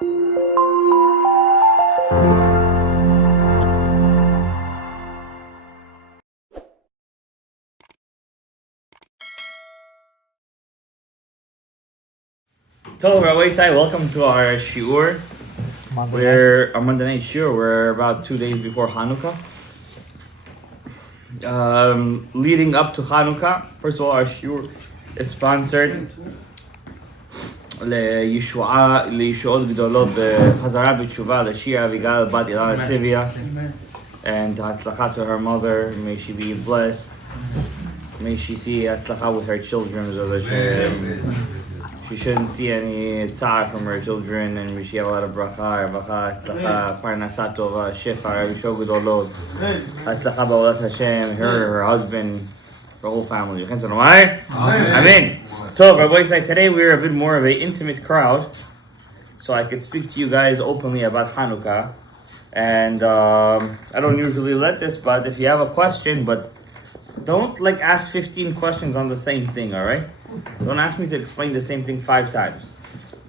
Hello, Rabbi, welcome to our shiur. We're our Monday night shiur. We're about 2 days before Hanukkah. Leading up to Hanukkah, first of all, our shiur is sponsored לישועות גדולות בחזרה בתשובה לשיר אביגל בת אילנה צביה, and הצלחה to her mother. May she be blessed. May she see הצלחה with her children, so that she shouldn't see any tzar from her children, and we should have a lot of bracha, ravacha, tzlacha, parnasa tova, shefa, risho gedolot, tzlacha ba'olat Hashem, her husband, her whole family. Amen. Tov, Rabbi Yisai, today we're a bit more of an intimate crowd, so I could speak to you guys openly about Hanukkah. And I don't usually let this, but if you have a question, but don't ask 15 questions on the same thing, all right? Don't ask me to explain the same thing 5 times.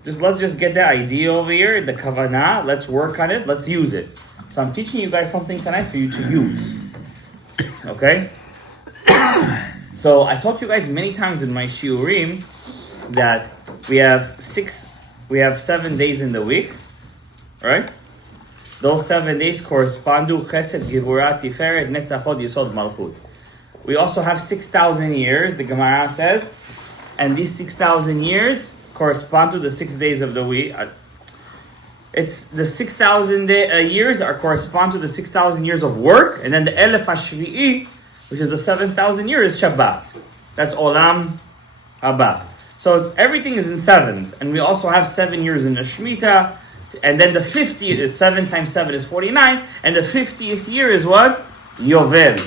Let's just get the idea over here, the kavanah. Let's work on it. Let's use it. So I'm teaching you guys something tonight for you to use. Okay? So I talked to you guys many times in my shiurim that we have 7 days in the week, right? Those 7 days correspond to Chesed, Gevurah, Tiferet, Netzach, Hod, Yesod, Malchut. We also have 6,000 years, the Gemara says, and these 6,000 years correspond to the 6 days of the week. It's the 6,000 years correspond to the 6,000 years of work, and then the Elef HaShvi'i, which is the 7,000 years, is Shabbat. That's Olam Haba. So everything is in sevens, and we also have 7 years in the Shemitah, and then the 50th is 7 times 7 is 49, and the 50th year is what? Yovel.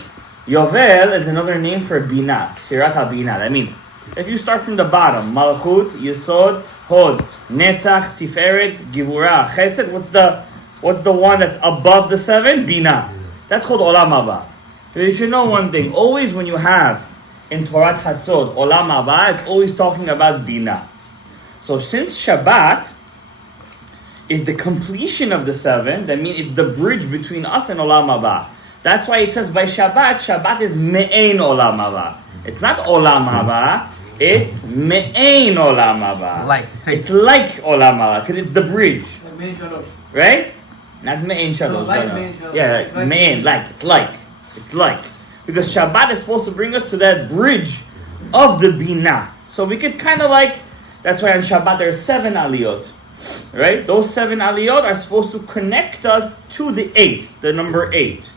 Yovel is another name for Bina, Sfirat HaBina. That means, if you start from the bottom, Malchut, Yesod, Hod, Netzach, Tiferet, Gevurah, Chesed, what's the one that's above the 7? Bina. That's called Olam Haba. You should know one thing. Always when you have in Torah Hasod, Olam Haba, it's always talking about Bina. So since Shabbat is the completion of the 7, that means it's the bridge between us and Olam Haba. That's why it says by Shabbat is Me'ein Olam Haba. It's not Olam Haba, it's Me'ein Olam Haba. It's like Olam Haba, because it's the bridge. Right? Not Me'ein Shalosh. Yeah, Me'ein, it's like. Because Shabbat is supposed to bring us to that bridge of the Bina. So we could kind of that's why on Shabbat there's 7 aliyot. Right? Those 7 aliyot are supposed to connect us to the 8th, the number 8.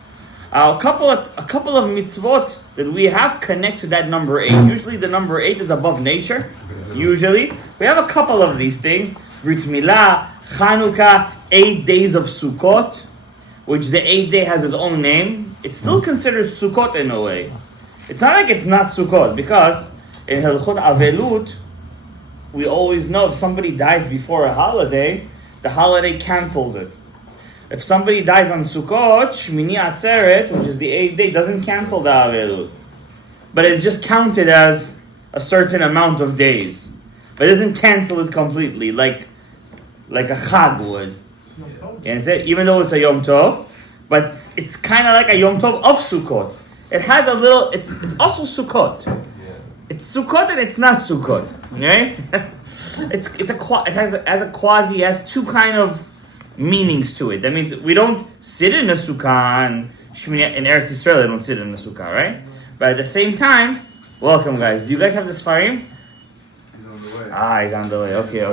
A couple of mitzvot that we have connect to that number 8. Usually the number 8 is above nature. Usually. We have a couple of these things. Brit Milah, Hanukkah, 8 days of Sukkot, which the 8th day has its own name. It's still considered Sukkot in a way. It's not like it's not Sukkot, because in Hilchot Avelut, we always know if somebody dies before a holiday, the holiday cancels it. If somebody dies on Sukkot, Shmini Atzeret, which is the 8th day, doesn't cancel the Avelut. But it's just counted as a certain amount of days. But it doesn't cancel it completely, like a Chag would. You understand? Even though it's a Yom Tov, but it's kind of like a Yom Tov of Sukkot. It has a little, it's also Sukkot. It's Sukkot and it's not Sukkot. Right? It has 2 kind of meanings to it. That means we don't sit in a sukkah in Eretz Yisrael. They don't sit in a sukkah, right? But at the same time, welcome guys. Do you guys have the Sfarim? He's on the He's way. on the way. Okay.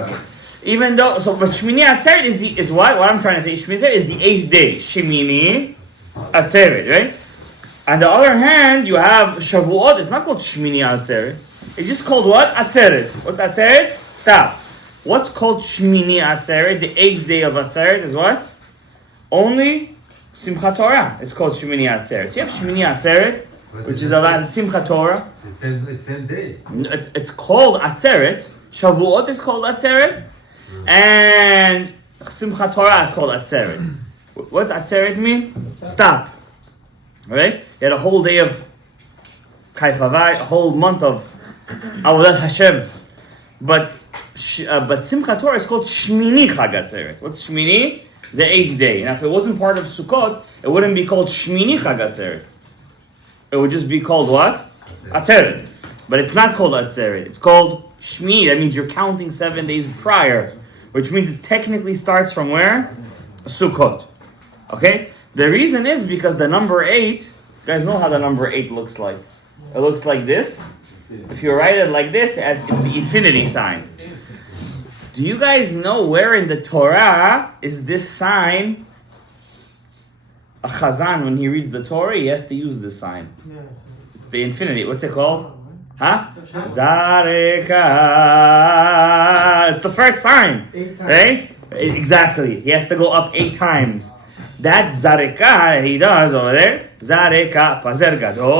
Even though, but Shmini Atzeret is what? What I'm trying to say, Shmini Atzeret is the 8th day. Shmini Atzeret, right? On the other hand, you have Shavuot. It's not called Shmini Atzeret. It's just called what? Atzeret. What's Atzeret? Stop. What's called Shmini Atzeret? The 8th day of Atzeret is what? Only Simchat Torah is called Shmini Atzeret. So you have Shmini Atzeret, which is the last Simchat Torah. It's the same day. It's called Atzeret. Shavuot is called Atzeret. And Simchat Torah is called Atzeret. What's Atzeret mean? Stop. Right? You had a whole day of Kaifavai, a whole month of Avodat Hashem. But But Simchat Torah is called Shmini Chag Atzeret. What's Shmini? The 8th day. Now, if it wasn't part of Sukkot, it wouldn't be called Shmini Chag Atzeret. It would just be called what? Atzeret. But it's not called Atzeret. It's called Shmini. That means you're counting 7 days prior, which means it technically starts from where? Sukkot. Okay? The reason is because the number 8, you guys know how the number 8 looks like. It looks like this. If you write it like this, it's the infinity sign. Do you guys know where in the Torah is this sign? A chazan, when he reads the Torah, he has to use this sign. The infinity. What's it called? Huh? Zareka. It's the first sign. Right? Exactly. He has to go up 8 times. That Zareka he does over there. Zareka Pazer Gadol.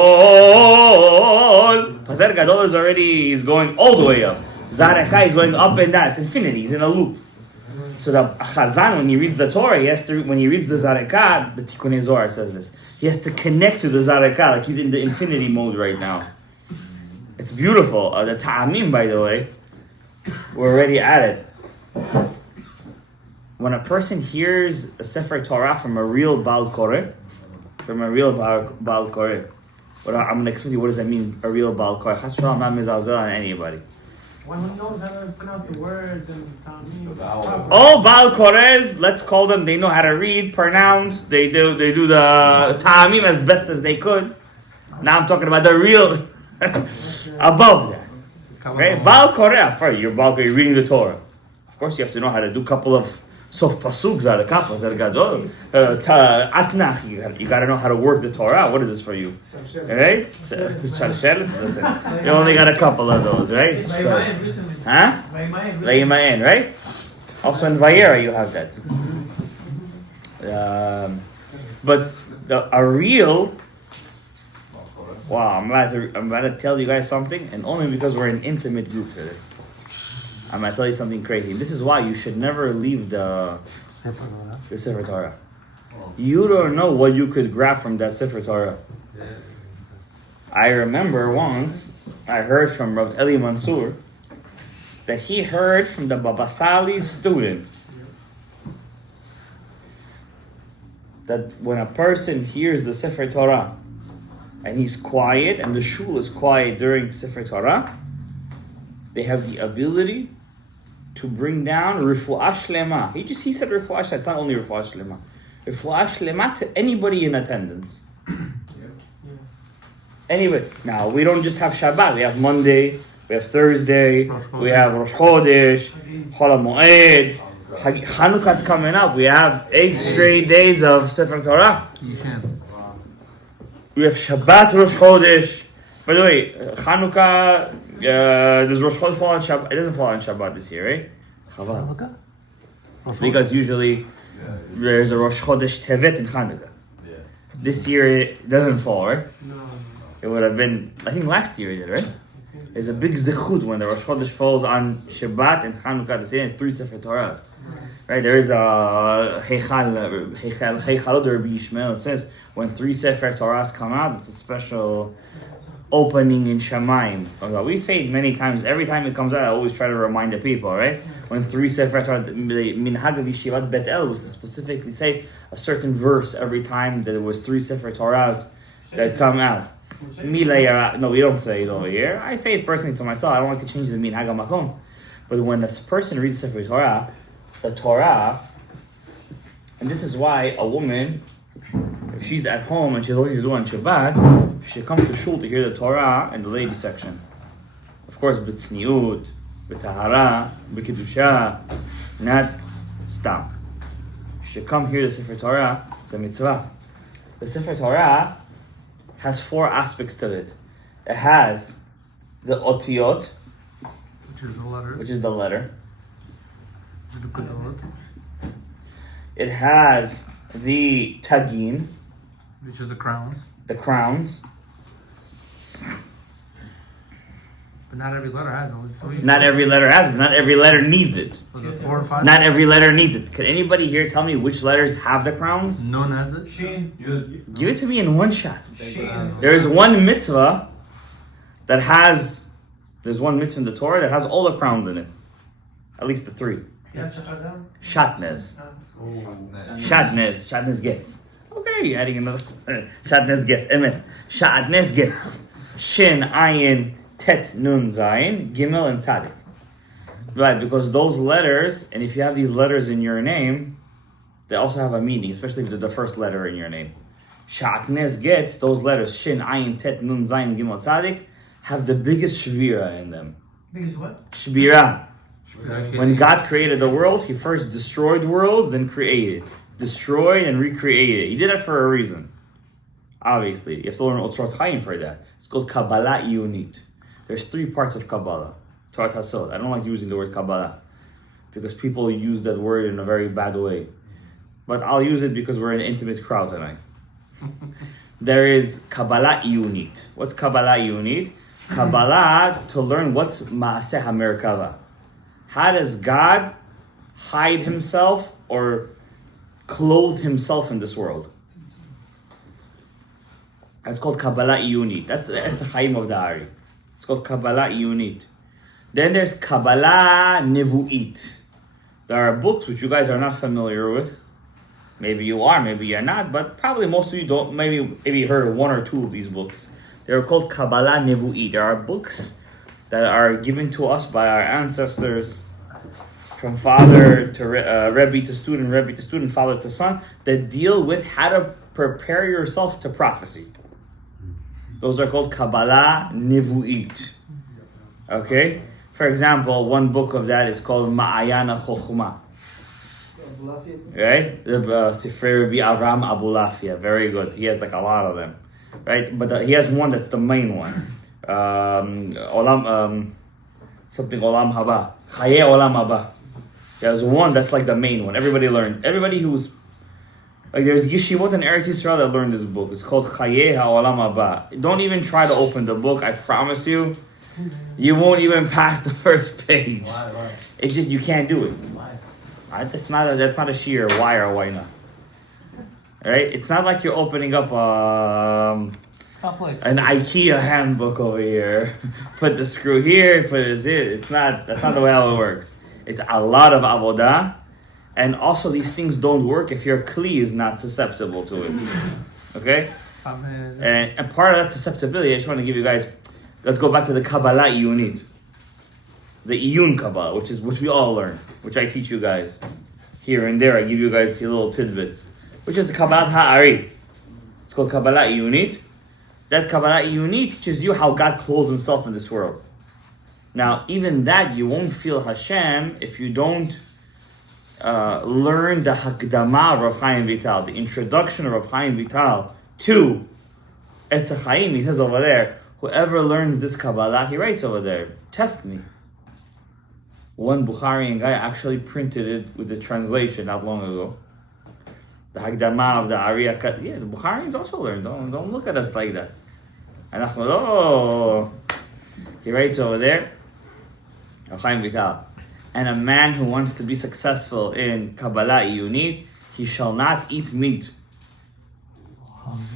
Pazer Gadol is already, he's going all the way up. Zareka is going up and down. It's infinity. He's in a loop. So the Chazan, when he reads the Torah, he has to, when he reads the Zareka, the Tikkunei Zohar says this. He has to connect to the Zareka, like he's in the infinity mode right now. It's beautiful. The Ta'amim, by the way, we're already at it. When a person hears a Sefer Torah from a real Baal Koreh, I'm going to explain to you what does that mean, a real Baal Koreh. Chas Shalom, not mizalzel on anybody. One who knows how to pronounce the words and Ta'amim. All Baal Korehs, let's call them, they know how to read, pronounce, they do the Ta'amim as best as they could. Now I'm talking about the real, above that. Okay? Baal Koreh, you're Baal Koreh, you're reading the Torah. Of course you have to know how to do a couple of Sof Pasuk, Zareka, Pazer Gadol, Atnach, you got to know how to work the Torah. What is this for you? Right? Listen, you only got a couple of those, right? Huh? Leimayen, right? Also in Vayera you have that. But a real, wow, I'm about to tell you guys something, and only because we're an intimate group today. I'm going to tell you something crazy. This is why you should never leave the Sefer Torah. You don't know what you could grab from that Sefer Torah. I remember once, I heard from Rav Eli Mansour that he heard from the Baba Sali's student that when a person hears the Sefer Torah and he's quiet and the shul is quiet during Sefer Torah, they have the ability to bring down Refuah Shlema. He said Refuah Shlema. It's not only Refuah Shlema. Refuah Shlema to anybody in attendance. Anyway, now we don't just have Shabbat. We have Monday, we have Thursday, we have Rosh Chodesh, Chol HaMoed, Hanukkah's coming up. We have 8 straight days of Sefer Torah. We have Shabbat, Rosh Chodesh. By the way, Hanukkah, does Rosh Chodesh fall on Shabbat? It doesn't fall on Shabbat this year, right? Chavad. Because usually there's a Rosh Chodesh Tevet in Hanukkah. This year it doesn't fall, right? No. It would have been, I think last year it did, right? There's a big zichut when the Rosh Chodesh falls on Shabbat and Hanukkah. The same as 3 Sefer Torahs. Right? There is a Heichalot Rabbi Yishmael says when 3 Sefer Torahs come out, it's a special opening in Shamayim. We say it many times. Every time it comes out, I always try to remind the people, right? When 3 Sefer Torah, Minhag of Yeshivat Bet El was to specifically say a certain verse every time that there was 3 Sefer Torahs that come out. No, we don't say it over here. I say it personally to myself. I don't like to change the Minhag HaMakom. But when a person reads Sefer Torah, the Torah, and this is why a woman, if she's at home and she's only to do on Shabbat, she should come to shul to hear the Torah in the ladies section. Of course, b'tzniut, b'tahara, b'kedusha, not stam. She should come hear the Sefer Torah. It's a mitzvah. The Sefer Torah has 4 aspects to it. It has the otiyot, which is the letter. It has the tagin, which is the crown. The crowns. But not every letter has it. Not every letter has it, but not every letter needs it. Was it 4 or 5? Not every letter needs it. Could anybody here tell me which letters have the crowns? None has it. Give it to me in one shot. There's one mitzvah that has, there's one mitzvah in the Torah that has all the crowns in it. At least the three. Yes, Adam. Shatnez. Oh, Shatnez gets. Okay, you're adding another. Shatnez gets. Emet. Shatnez gets. Shin, Ayin, Tet, Nun, Zayin, Gimel, and Tzadik. Right, because those letters, and if you have these letters in your name, they also have a meaning, especially if they're the first letter in your name. Shatnez gets, those letters, Shin, Ayin, Tet, Nun, Zayin, Gimel, Tzadik, have the biggest shvira in them. Biggest what? Shvira. When God created the world, He first destroyed worlds and created. Destroyed and recreated. He did it for a reason. Obviously. You have to learn Otzrot Chaim for that. It's called Kabbalah Iyunit. There's 3 parts of Kabbalah. Torah Tasod. I don't like using the word Kabbalah because people use that word in a very bad way. But I'll use it because we're an intimate crowd tonight. There is Kabbalah Iyunit. What's Kabbalah Iyunit? Kabbalah, to learn what's Maaseh HaMerkava. How does God hide Himself or clothe Himself in this world? That's called Kabbalah Iyunit. That's a Chaim of the Ari. It's called Kabbalah Iyunit. Then there's Kabbalah Nevu'it. There are books which you guys are not familiar with. Maybe you are, maybe you're not, but probably most of you don't. Maybe you heard of 1 or 2 of these books. They're called Kabbalah Nevu'it. There are books that are given to us by our ancestors, from father to Rebbe to student, father to son, that deal with how to prepare yourself to prophecy. Those are called Kabbalah Nevu'it. Okay? For example, one book of that is called Ma'ayana Chochmah. Right? The Sifrei Rabbi Avram Abulafia. Very good. He has like a lot of them. Right? But he has one that's the main one. Something Olam Haba. Chaye Olam Haba. There's one that's like the main one. Everybody learned. Everybody who's like, there's yeshivot in Eretz Yisrael that learned this book. It's called Chaye HaOlam Haba. Don't even try to open the book. I promise you, you won't even pass the first page. Why? It's just you can't do it. Why? That's not a sheer why or why not. Right? It's not like you're opening up an IKEA handbook over here. Put the screw here. Put this here. That's not the way how it works. It's a lot of avodah, and also these things don't work if your kli is not susceptible to it. Okay? And part of that susceptibility, I just want to give you guys, let's go back to the Kabbalah Iyunit. The Iyun Kabbalah, which we all learn, which I teach you guys. Here and there, I give you guys little tidbits. Which is the Kabbalah Ha'ari. It's called Kabbalah Iyunit. That Kabbalah Iyunit teaches you how God clothes Himself in this world. Now, even that, you won't feel Hashem if you don't learn the Hakdama of Rav Chaim Vital, the introduction of Rav Chaim Vital to Etz HaChaim. He says over there, whoever learns this Kabbalah, he writes over there, test me. One Bukharian guy actually printed it with the translation not long ago. The Hakdama of the Ariya. Yeah, the Bukharians also learned. Don't look at us like that. And he writes over there, Chaim Vital. And a man who wants to be successful in Kabbalah Iyunit, he shall not eat meat.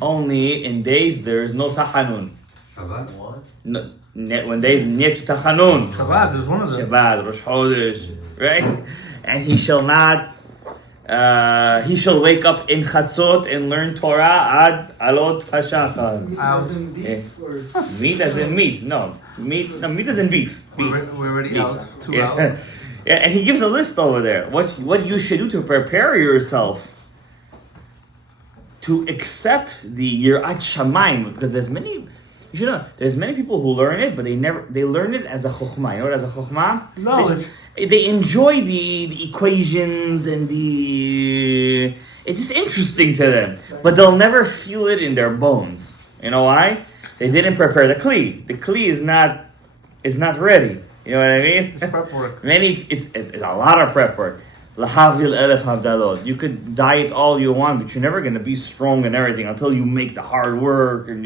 Only in days there is no tachanun. Shabbat? No, when days netu tachanun. Shabbat is one of them. Shabbat, Rosh Chodesh, right? And he shall not. He shall wake up in Chatzot and learn Torah ad alot hashachar. Meat as in meat. No, meat as in beef. We're already beef. out. 2 hours. Yeah, and he gives a list over there. What you should do to prepare yourself to accept the Yirat Shamayim, because there's many people who learn it, but they learn it as a chokhmah. You know what as a chokhmah? Knowledge. They enjoy the equations and it's just interesting to them, but they'll never feel it in their bones. You know why? They didn't prepare the kli. The kli is not ready. You know what I mean? It's prep work. It's a lot of prep work. Lahavdil elef havdalot. You could diet all you want, but you're never gonna be strong and everything until you make the hard work and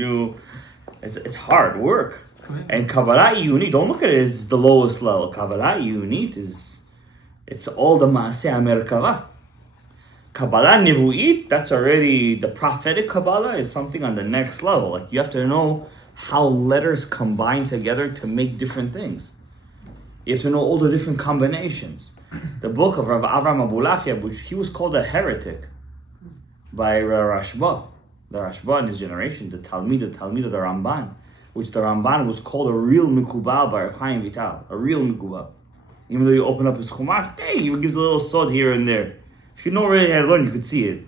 it's hard work. And Kabbalah Iyunit, don't look at it as the lowest level. Kabbalah Iyunit it's all the Maaseh HaMerkava. Kabbalah Nevu'it, that's already, the prophetic Kabbalah is something on the next level. Like, you have to know how letters combine together to make different things. You have to know all the different combinations. The book of Rav Avram Abulafia, which he was called a heretic by Rashba. The Rashba in his generation, the Talmid of the Ramban, which the Ramban was called a real Mikubal by Rav Chaim Vital, a real Mikubal. Even though you open up his Chumash, hey, he gives a little sod here and there. If you know really how to learn, you could see it.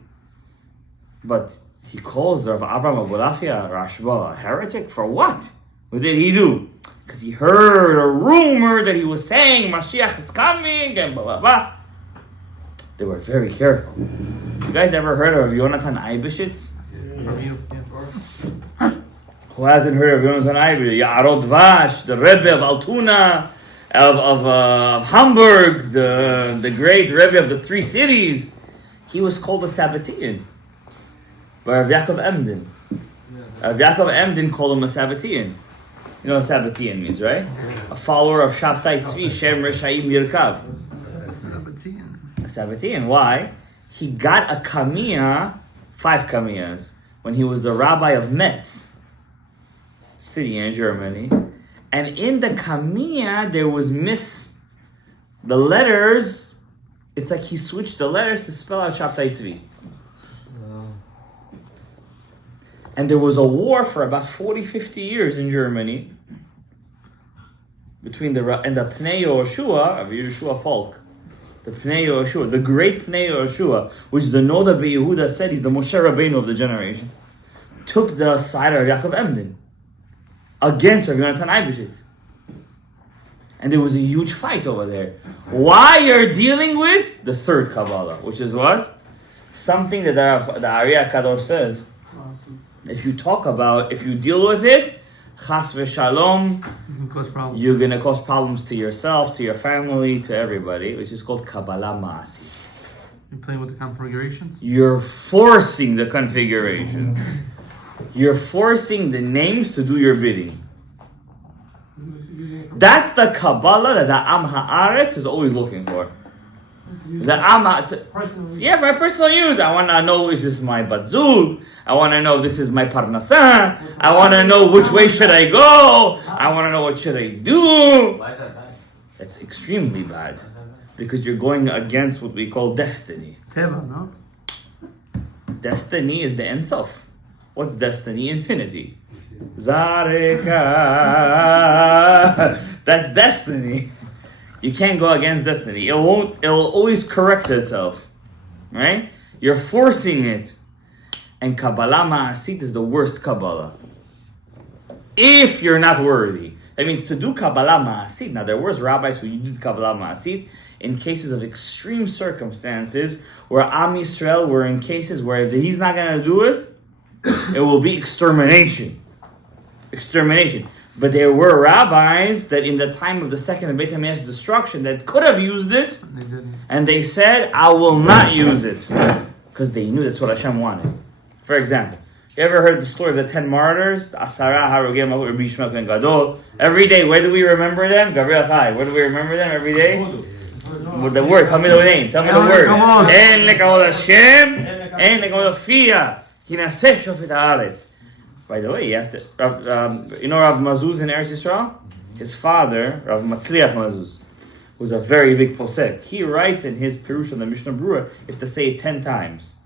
But he calls Rav Avram Abulafia Rashba a heretic for what? What did he do? Because he heard a rumor that he was saying Mashiach is coming and blah blah blah. They were very careful. You guys ever heard of Yonatan Eibeshitz? From you, yeah. Who hasn't heard of Yonatan Eibeshitz? Ya'arod Vash, the Rebbe of Altona, of Hamburg, the great Rebbe of the three cities. He was called a Sabbatean by Rav Yaakov Emden. Rav Yaakov Emden called him a Sabbatean. You know what Sabbatean means, right? A follower of Shabtai Tzvi, Shem Reshaim Yirkav. A Sabbatean. Why? He got a kamiyah, 5 kamiyahs, when he was the rabbi of Metz, city in Germany. And in the kamiyah, there was the letters. It's like he switched the letters to spell out Shabtai Tzvi. And there was a war for about 40-50 years in Germany between the Pnei Yehoshua of Yehoshua folk, the Pnei Yehoshua, the great Pnei Yehoshua, which the Noda Be'Yehuda said he's the Moshe Rabbeinu of the generation, took the side of Yaakov Emden against Rav Yonatan Eibeshitz. And there was a huge fight over there. Why you're dealing with the third Kabbalah, which is what? Something that the Ari HaKadosh says. If you deal with it, chas v'shalom, you're going to cause problems to yourself, to your family, to everybody, which is called Kabbalah Ma'asi. You're playing with the configurations? You're forcing the configurations. You're forcing the names to do your bidding. That's the Kabbalah that the Am Ha'aretz is always looking for. The my personal use. I want to know, is this my Batzul? I want to know, this is my Parnasah. I want to know which way should I go. I want to know what should I do. Why is that bad? That's extremely bad. Because you're going against what we call destiny. Teva, no? Destiny is the Ein Sof. What's destiny? Infinity. Zareka. That's destiny. You can't go against destiny. It will always correct itself. Right? You're forcing it. And Kabbalah Ma'asit is the worst Kabbalah. If you're not worthy. That means to do Kabbalah Ma'asit. Now there was rabbis who did Kabbalah Ma'asit in cases of extreme circumstances where Am Yisrael were in cases where if he's not going to do it, it will be extermination. Extermination. But there were rabbis that in the time of the second Beit HaMikdash destruction that could have used it, and they said, I will not use it. Because they knew that's what Hashem wanted. For example, you ever heard the story of the 10 martyrs? The Asara Harogim Rabbi Yishmael ben Gadol. Every day, where do we remember them? Gabriel Chai. Where do we remember them every day? With the word. Tell me the name. Tell me the word. En lekavod Hashem, en lekavod Fia. Hinaseh shofet haaretz. By the way, you have to. You know Rav Mazuz in Eretz Yisrael? His father, Rav Matzliach Mazuz, was a very big posek. He writes in his Pirush on the Mishnah Berurah, you have to say it 10 times.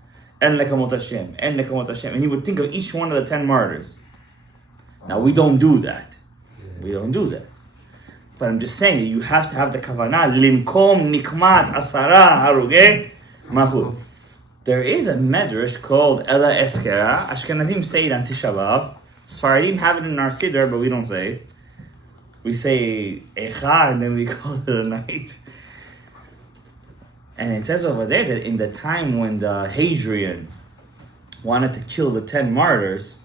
En lekamot Hashem, en lekamot Hashem. And he would think of each one of the 10 martyrs. Now, we don't do that. We don't do that. But I'm just saying, you have to have the kavanah, linkom nikmat asara haruge mahud. There is a medrash called Ela Eskera. Ashkenazim say it on Tisha B'Av. Sfaradim have it in our Siddur, but we don't say it. We say Echa, and then we call it a night. And it says over there that in the time when the Hadrian wanted to kill the 10 martyrs,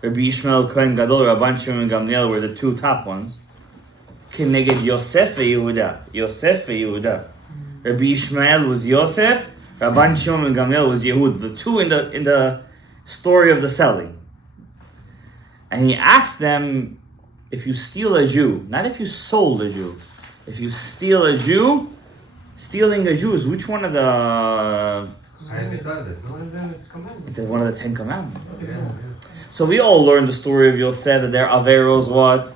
Rabbi Yishmael Kohen Gadol, Rabban Shimon Gamliel were the 2 top ones. Keneged Yosef Yehuda. Yosef Yehuda. Rabbi Yishmael was Yosef. Rabban Shimon and Gamliel was Yehud, the 2 in the story of the selling. And he asked them, if you steal a Jew, not if you sold a Jew, if you steal a Jew, stealing a Jew is which one of the... I understand that, no? One of them is commandment. It's one of the 10 commandments. Yeah. So we all learned the story of Yosef that their Averos what?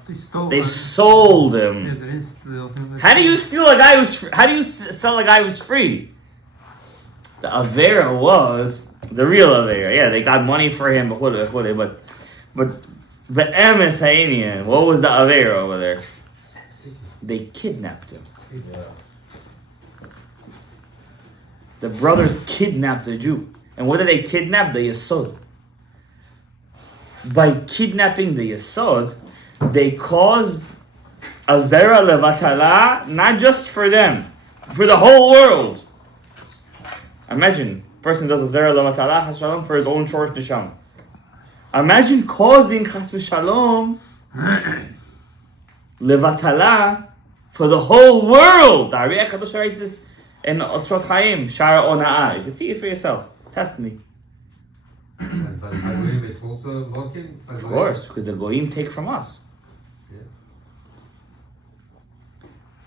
They sold Yeah, him. they didn't steal him. How do you steal a guy who's free? How do you sell a guy who's free? The Avera was the real Avera. Yeah, they got money for him, but the Emes Hainian, what was the Avera over there? They kidnapped him. Yeah. The brothers kidnapped the Jew. And what did they kidnap? The Yesod. By kidnapping the Yesod, they caused a Zera Levatala, not just for them, for the whole world. Imagine, a person does a Zera Levatala, Chas Shalom, for his own Shorsh Nisham. Imagine causing Chas Shalom Levatala for the whole world. The Ari HaKadosh writes this in Otzrot Chaim, Shara Ona'ah. You can see it for yourself. Test me. But Goyim is also mocking? Of course, because the Goyim take from us. Yeah.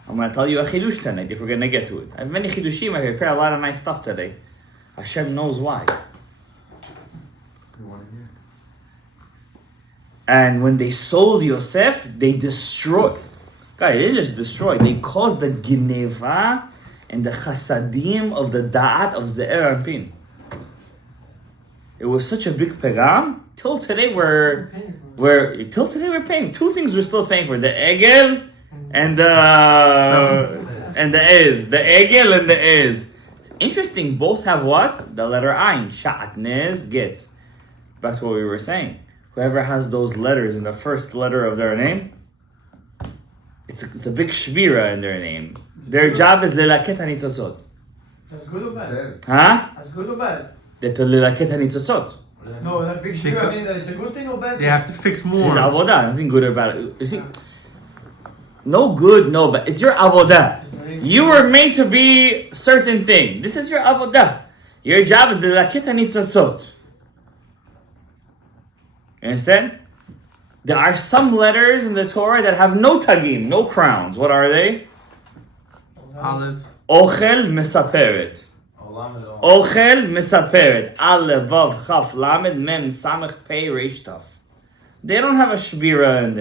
I'm going to tell you a chidush tonight if we're going to get to it. I have many chidushim. I prepare a lot of nice stuff today. Hashem knows why. You want to hear? And when they sold Yosef, they destroyed. Guys, they didn't just destroy. They caused the gineva and the chasadim of the da'at of Ze'er Anpin. It was such a big pegam. Till today we're paying. Two things we're still paying for: the egel and the ez. The egel and the ez. Interesting. Both have what? The letter ayin. Sha'atnez gets. Back to what we were saying. Whoever has those letters in the first letter of their name, it's a big shbira in their name. Their job is lelaket hanitzotzot. That's good or bad? Huh? That's good or bad? That lelaket hanitzotzot. No, that big shira, I mean that it's a good thing or bad They thing? have to fix more. It's avodah, nothing good about it. You see, no good, no bad. It's your avodah. You were made to be a certain thing. This is your avodah. Your job is the lakit hanitzotzot. You understand? There are some letters in the Torah that have no tagim, no crowns. What are they? Olive. Ochel mesaperet. Ochel mesaperet. Aleph, Vav, Chaf, Lamed, Mem, Samech, Pei, Reish, Taf. They don't have a shbira in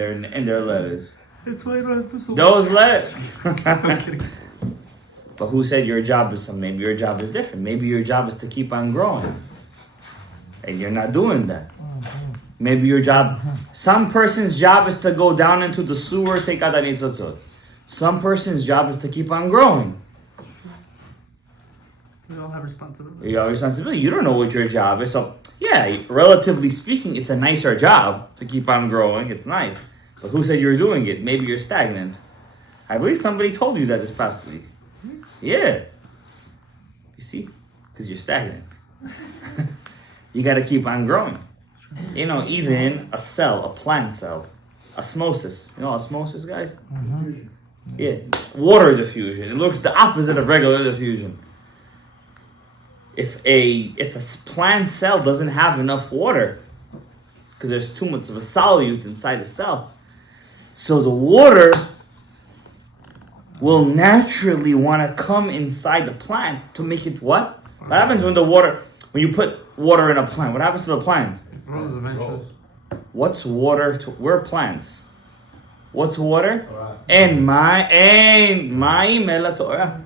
their letters. That's why I don't have to solve. Those letters. I'm kidding. But who said your job is something? Maybe your job is different. Maybe your job is to keep on growing. And you're not doing that. Maybe your job, some person's job is to go down into the sewer, take out hanitzotzot. Some person's job is to keep on growing. We all have responsibility. You have responsibility. You don't know what your job is. So, yeah, relatively speaking, it's a nicer job to keep on growing. It's nice. But who said you're doing it? Maybe you're stagnant. I believe somebody told you that this past week. Yeah. You see? Because you're stagnant. You got to keep on growing. You know, even a cell, a plant cell, osmosis. You know osmosis, guys? Diffusion. Yeah. Water diffusion. It looks the opposite of regular diffusion. If a plant cell doesn't have enough water, because there's too much of a solute inside the cell, so the water will naturally want to come inside the plant to make it what? What happens when you put water in a plant? What happens to the plant? It grows eventually. What's water? We're plants. What's water? Torah. And ma'im ela Torah.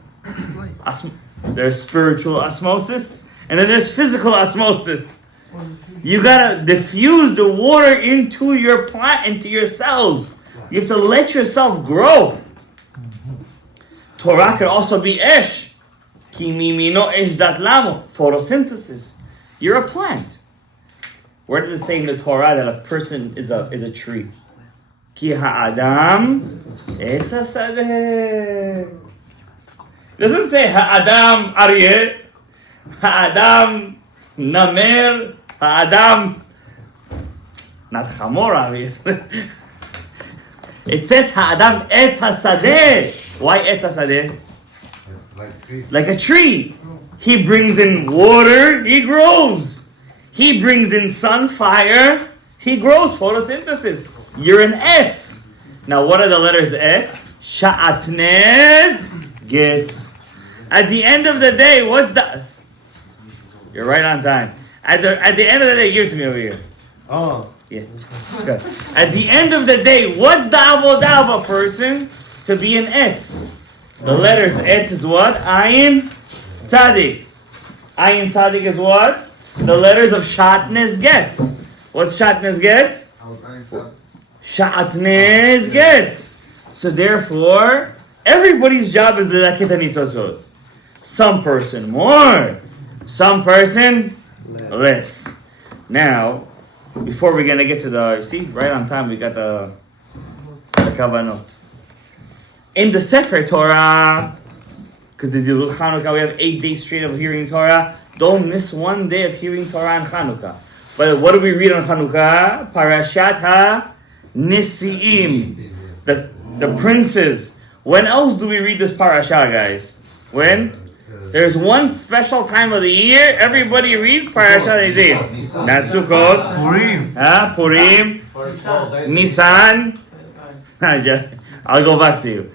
There's spiritual osmosis, and then there's physical osmosis. You gotta diffuse the water into your plant, into your cells. You have to let yourself grow. Torah could also be esh. Ki mimino esh dat lamo. Photosynthesis. You're a plant. Where does it say in the Torah that a person is a tree? Ki ha'adam etz hasadeh. Doesn't say ha'adam aryeh, ha'adam namer, ha'adam not chamor, obviously. It says ha'adam etz hasadeh. Why etz hasadeh? Like a tree. He brings in water, he grows. He brings in sun, fire, he grows. Photosynthesis. You're an etz. Now, what are the letters etz? Sha'atnez gets. At the end of the day, what's the? You're right on time. At the end of the day, give it to me over here. Oh, Yeah. Good. At the end of the day, what's the avodah of a person? To be an etz. The letters etz is what? Ayin Tzadik. Ayin Tzadik is what? The letters of Shatnez Getz. What's Shatnez Getz? Shatnez Getz. So therefore, everybody's job is the Lakit HaNitzozot. Some person more, some person less. Now, before we're gonna get to the, see, right on time we got the Kavanot. In the Sefer Torah, because the Zilul Hanukkah, we have 8 days straight of hearing Torah. Don't miss one day of hearing Torah on Hanukkah. But what do we read on Hanukkah? Parashat Ha-Nisi'im. The princes. When else do we read this parasha, guys? When? There's one special time of the year, everybody reads Parashat Nisi'im. Not Sukkot. Purim. Nisan. I'll go back to you.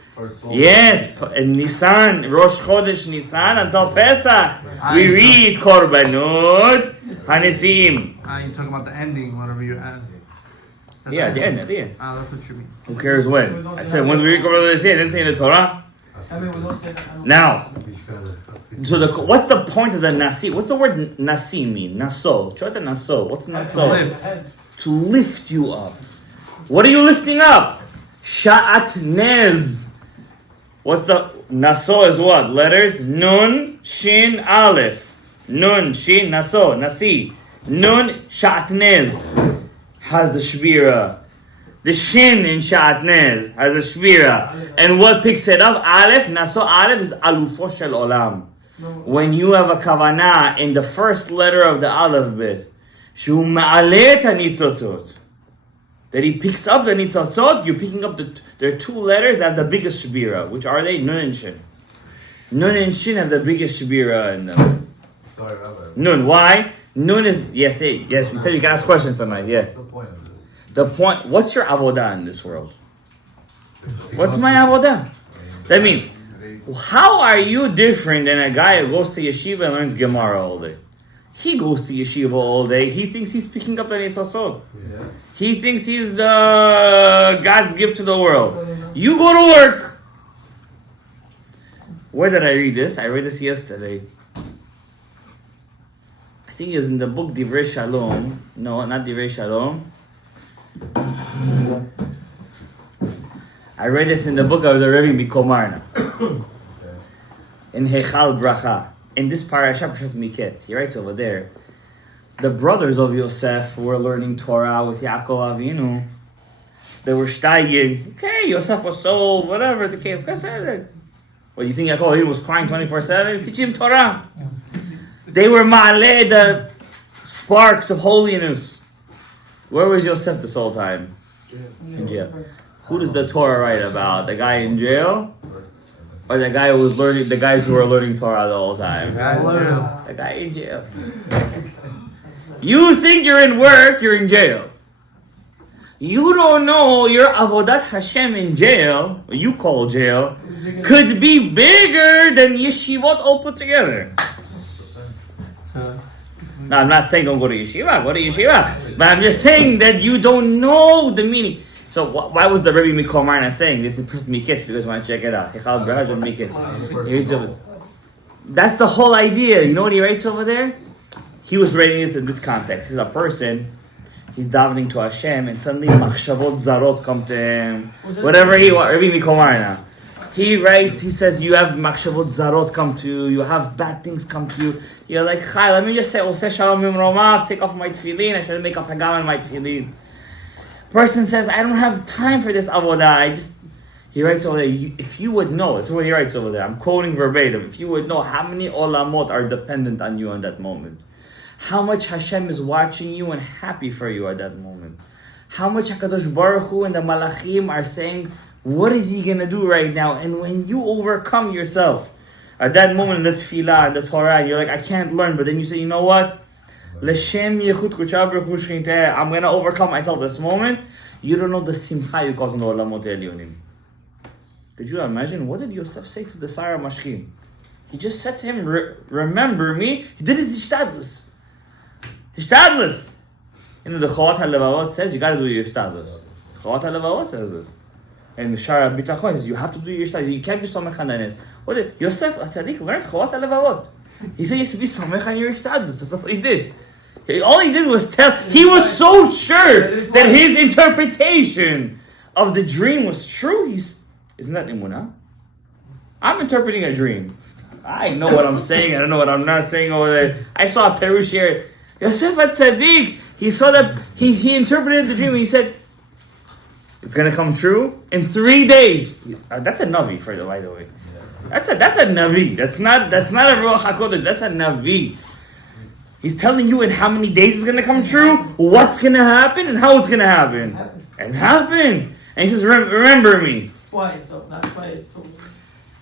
Yes, Nisan, Rosh Chodesh Nisan until Pesach. We read Korbanot HaNisi'im. You're talking about the ending, whatever you add. Yeah, at the end. That's what you mean. Who cares when? I said when we read Korbanot HaNisi'im, I didn't say in the Torah. Now, so what's the point of the Nasi? What's the word Nasi mean? Naso. Try to Naso. What's Naso? To lift you up. What are you lifting up? Sha'atnez. What's the Naso is what? Letters Nun, Shin, Aleph. Nun, Shin, Naso, Nasi. Nun, Sha'atnez has the Shbira. The Shin in Sha'atnez has a Shbira. And what picks it up? Aleph, Naso, Aleph is Alufo Shel Olam. When you have a Kavanah in the first letter of the Aleph bit, Shu Ma'aleh et HaNitzotzot, that he picks up the Nitzotzot, you're picking up there are 2 letters that have the biggest Shbira. Which are they? Nun and Shin. Nun and Shin have the biggest Shbira in them. Sorry, Rabbi. Nun, why? Nun is, yes, we said you can ask questions tonight, yeah. What's the point of this? The point, what's your avodah in this world? What's my avodah? That means, how are you different than a guy who goes to yeshiva and learns Gemara all day? He goes to yeshiva all day, he thinks he's picking up the Nitzotzot. Yeah. He thinks he's the God's gift to the world. You go to work. Where did I read this? I read this yesterday. I think it's in the book Divrei Shalom. No, not Divrei Shalom. I read this in the book of the Rebbe Mikomarna. In Heichal Bracha. In this parasha, Parashat Miketz, he writes over there, the brothers of Yosef were learning Torah with Yaakov Avinu. They were steiging. Okay, Yosef was sold, whatever. They came. What do you think Yaakov Avinu was crying 24/7? Teaching him Torah. They were ma'aleh, the sparks of holiness. Where was Yosef this whole time? In jail. Who does the Torah write about? The guy in jail? Or the guy who was learning, the guys who were learning Torah the whole time? The guy in jail. You think you're in work, you're in jail. You don't know your Avodat Hashem in jail, or you call jail, could be bigger than yeshivot all put together. Now, I'm not saying don't go to yeshiva, but I'm just saying that you don't know the meaning. So why was the Rebbe Mikomarna saying this in Parashat Miketz? If you guys want to check it out. That's the whole idea. You know what he writes over there? He was writing this in this context. He's a person, he's davening to Hashem, and suddenly machshavot zarot come to him. Whatever he wants, Rebbe Mikomarna. He writes, he says, you have machshavot zarot come to you, you have bad things come to you. You're like, Chai, let me just say, Oseh shalom mimromav, take off my tefillin, I should make a pagam in my tefillin. Person says, I don't have time for this avodah. He writes over there, if you would know, that's what he writes over there. I'm quoting verbatim. If you would know how many olamot are dependent on you in that moment. How much Hashem is watching you and happy for you at that moment. How much HaKadosh Baruch Hu and the Malachim are saying, what is he going to do right now? And when you overcome yourself, at that moment in the tefillah, in the Torah, and you're like, I can't learn. But then you say, you know what? I'm going to overcome myself this moment. You don't know the simcha you cause in the olamot elyonim. Could you imagine? What did Yosef say to the Sarah Mashkim? He just said to him, remember me. He did his ishtadlus. You know, the Chovat HaLevavot says you got to do your shtadlus. Chovat HaLevavot says this. And the Shara B'tachon says you have to do your shtadlus. You can't be somech on Nes. What did Yosef HaTzadik learned Chovat HaLevavot? He said you have to be somech on your shtadlus. That's all he did. All he did was tell. He was so sure that his interpretation of the dream was true. Isn't that Emunah? I'm interpreting a dream. I know what I'm saying. I don't know what I'm not saying over there. I saw a Perush here. Yosef HaTzadik. He saw that he interpreted the dream. And he said, "It's gonna come true in 3 days." That's a navi, by the way. That's a navi. That's not a Ruach HaKodesh. That's a navi. He's telling you in how many days it's gonna come true, what's gonna happen, and how it's gonna happen. And happen. And he says, "Remember me." Twice though, not twice.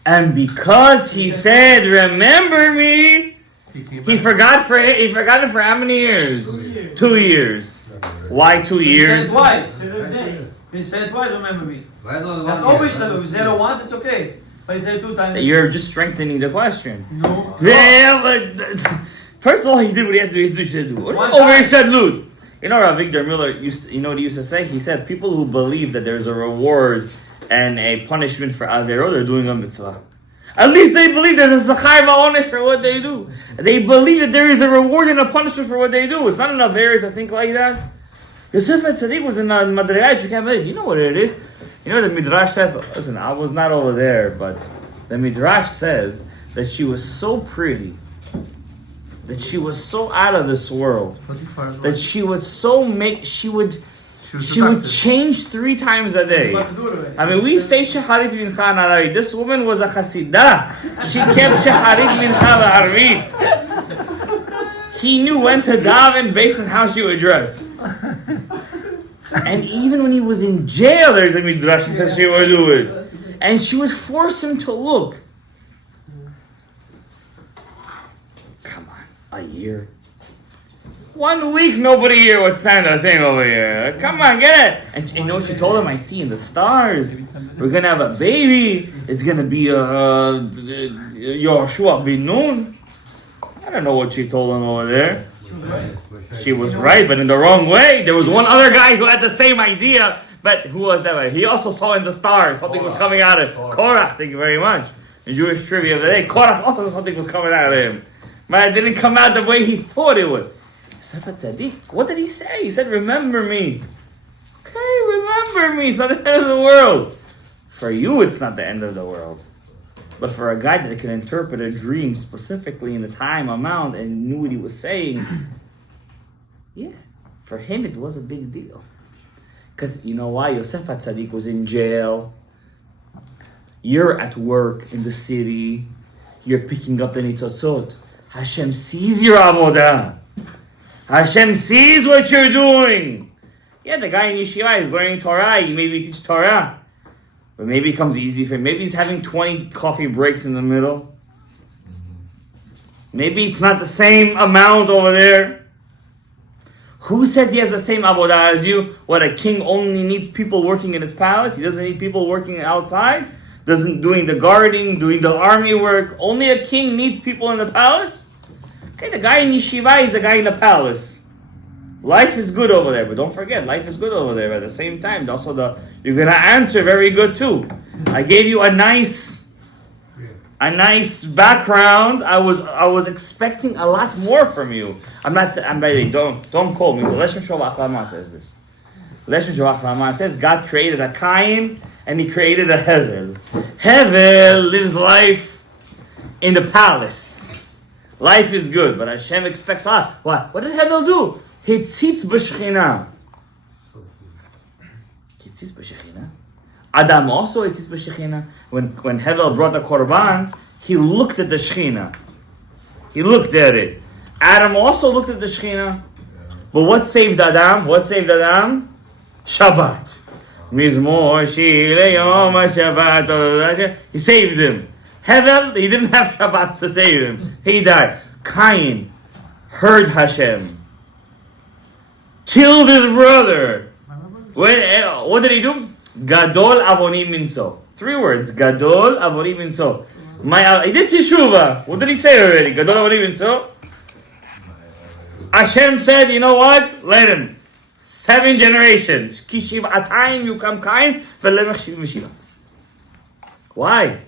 And because he said, "Remember me," he forgot it for how many years? 2 years. Why 2 He years? said twice. He said twice, remember me. That's always the. If he said it once, it's okay. But he said it 2 times. You're just strengthening the question. No. Yeah, but first of all, he did what he had to do. He should do. One Over time. his Lud. You know, Rav Victor Miller you know what he used to say? He said people who believe that there's a reward and a punishment for Avero, they're doing a mitzvah. At least they believe there's a zachar va'onesh for what they do. They believe that there is a reward and a punishment for what they do. It's not an Avero to think like that. Yosef HaTzadik was in a Madriyat, you can't believe. Do you know what it is? You know the Midrash says, listen, I was not over there, but the Midrash says that she was so pretty, that she was so out of this world, that she would change 3 times a day. I mean, we say Shacharit Mincha in Arabic. This woman was a Hasidah. She kept Shacharit Mincha Arabic. He knew when to daven based on how she would dress. And even when he was in jail, there's a Midrash that says she would do it. And she would force him to look. Come on, a year. 1 week, nobody here would stand a thing over here. Come on, get it. And you know what she told him? I see in the stars. We're going to have a baby. It's going to be Yoshua bin Nun. I don't know what she told him over there. She was right, but in the wrong way. There was one other guy who had the same idea, but who was that way? He also saw in the stars something was coming out of Korach. Thank you very much. In Jewish trivia of the day, Korach also something was coming out of him. But it didn't come out the way he thought it would. Yosef HaTzadik, what did he say? He said, "Remember me." Okay, remember me. It's not the end of the world. For you, it's not the end of the world. But for a guy that can interpret a dream specifically in the time amount and knew what he was saying, yeah, for him it was a big deal. Because you know why? Yosef HaTzadik was in jail. You're at work in the city. You're picking up the nitzotzot. Hashem sees your avodah. Hashem sees what you're doing. Yeah, the guy in yeshiva is learning Torah. He maybe teach Torah. But maybe it comes easy for him. Maybe he's having 20 coffee breaks in the middle. Maybe it's not the same amount over there. Who says he has the same avodah as you? What, a king only needs people working in his palace? He doesn't need people working outside? Doing the guarding, doing the army work? Only a king needs people in the palace? Okay, the guy in yeshiva is the guy in the palace. Life is good over there, but don't forget, life is good over there. At the same time, also you're gonna answer very good too. I gave you a nice background. I was expecting a lot more from you. I'm ready. Don't call me. The Lesson Shavach Lama says this. Lesson Shavach Lama says God created a Kain and He created a Hevel. Hevel lives life in the palace. Life is good, but Hashem expects a lot. What did Hevel do? He tzitz b'shechina. He tzitz b'shechina. Adam also tzitz b'shechina. When Hevel brought the korban, he looked at the shechina. He looked at it. Adam also looked at the shechina. But what saved Adam? Shabbat. Mizmor shile yom Shabbat. He saved him. Hevel, he didn't have Shabbat to save him. He died. Cain heard Hashem. Killed his brother. What did he do? Gadol avonim minso. 3 words. Gadol avonim minso. He did Teshuvah. What did he say already? Gadol avonim minso. Hashem said, you know what? Let him. 7 generations. Ki shiv'atayim yukam kain v'lemech shivim v'shiva. Why?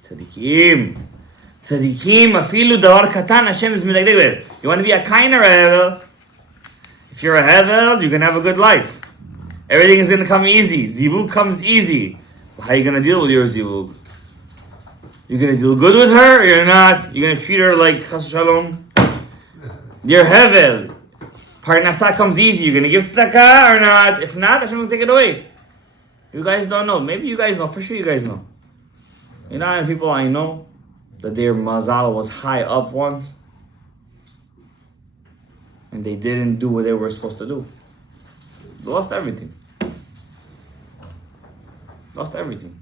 Tzadikim. Tzadikim, afilu davar katan, Hashem is midagdeg with. You want to be a kain or a hevel? If you're a hevel, you can have a good life. Everything is going to come easy. Zivug comes easy. How are you going to deal with your zivug? You're going to deal good with her or you're not? You're going to treat her like chas shalom? You're hevel. Parnasah comes easy. You're going to give tzedakah or not? If not, Hashem will take it away. You guys don't know. Maybe you guys know. For sure you guys know. You know how many people I know that their mazal was high up once and they didn't do what they were supposed to do. They lost everything. Lost everything.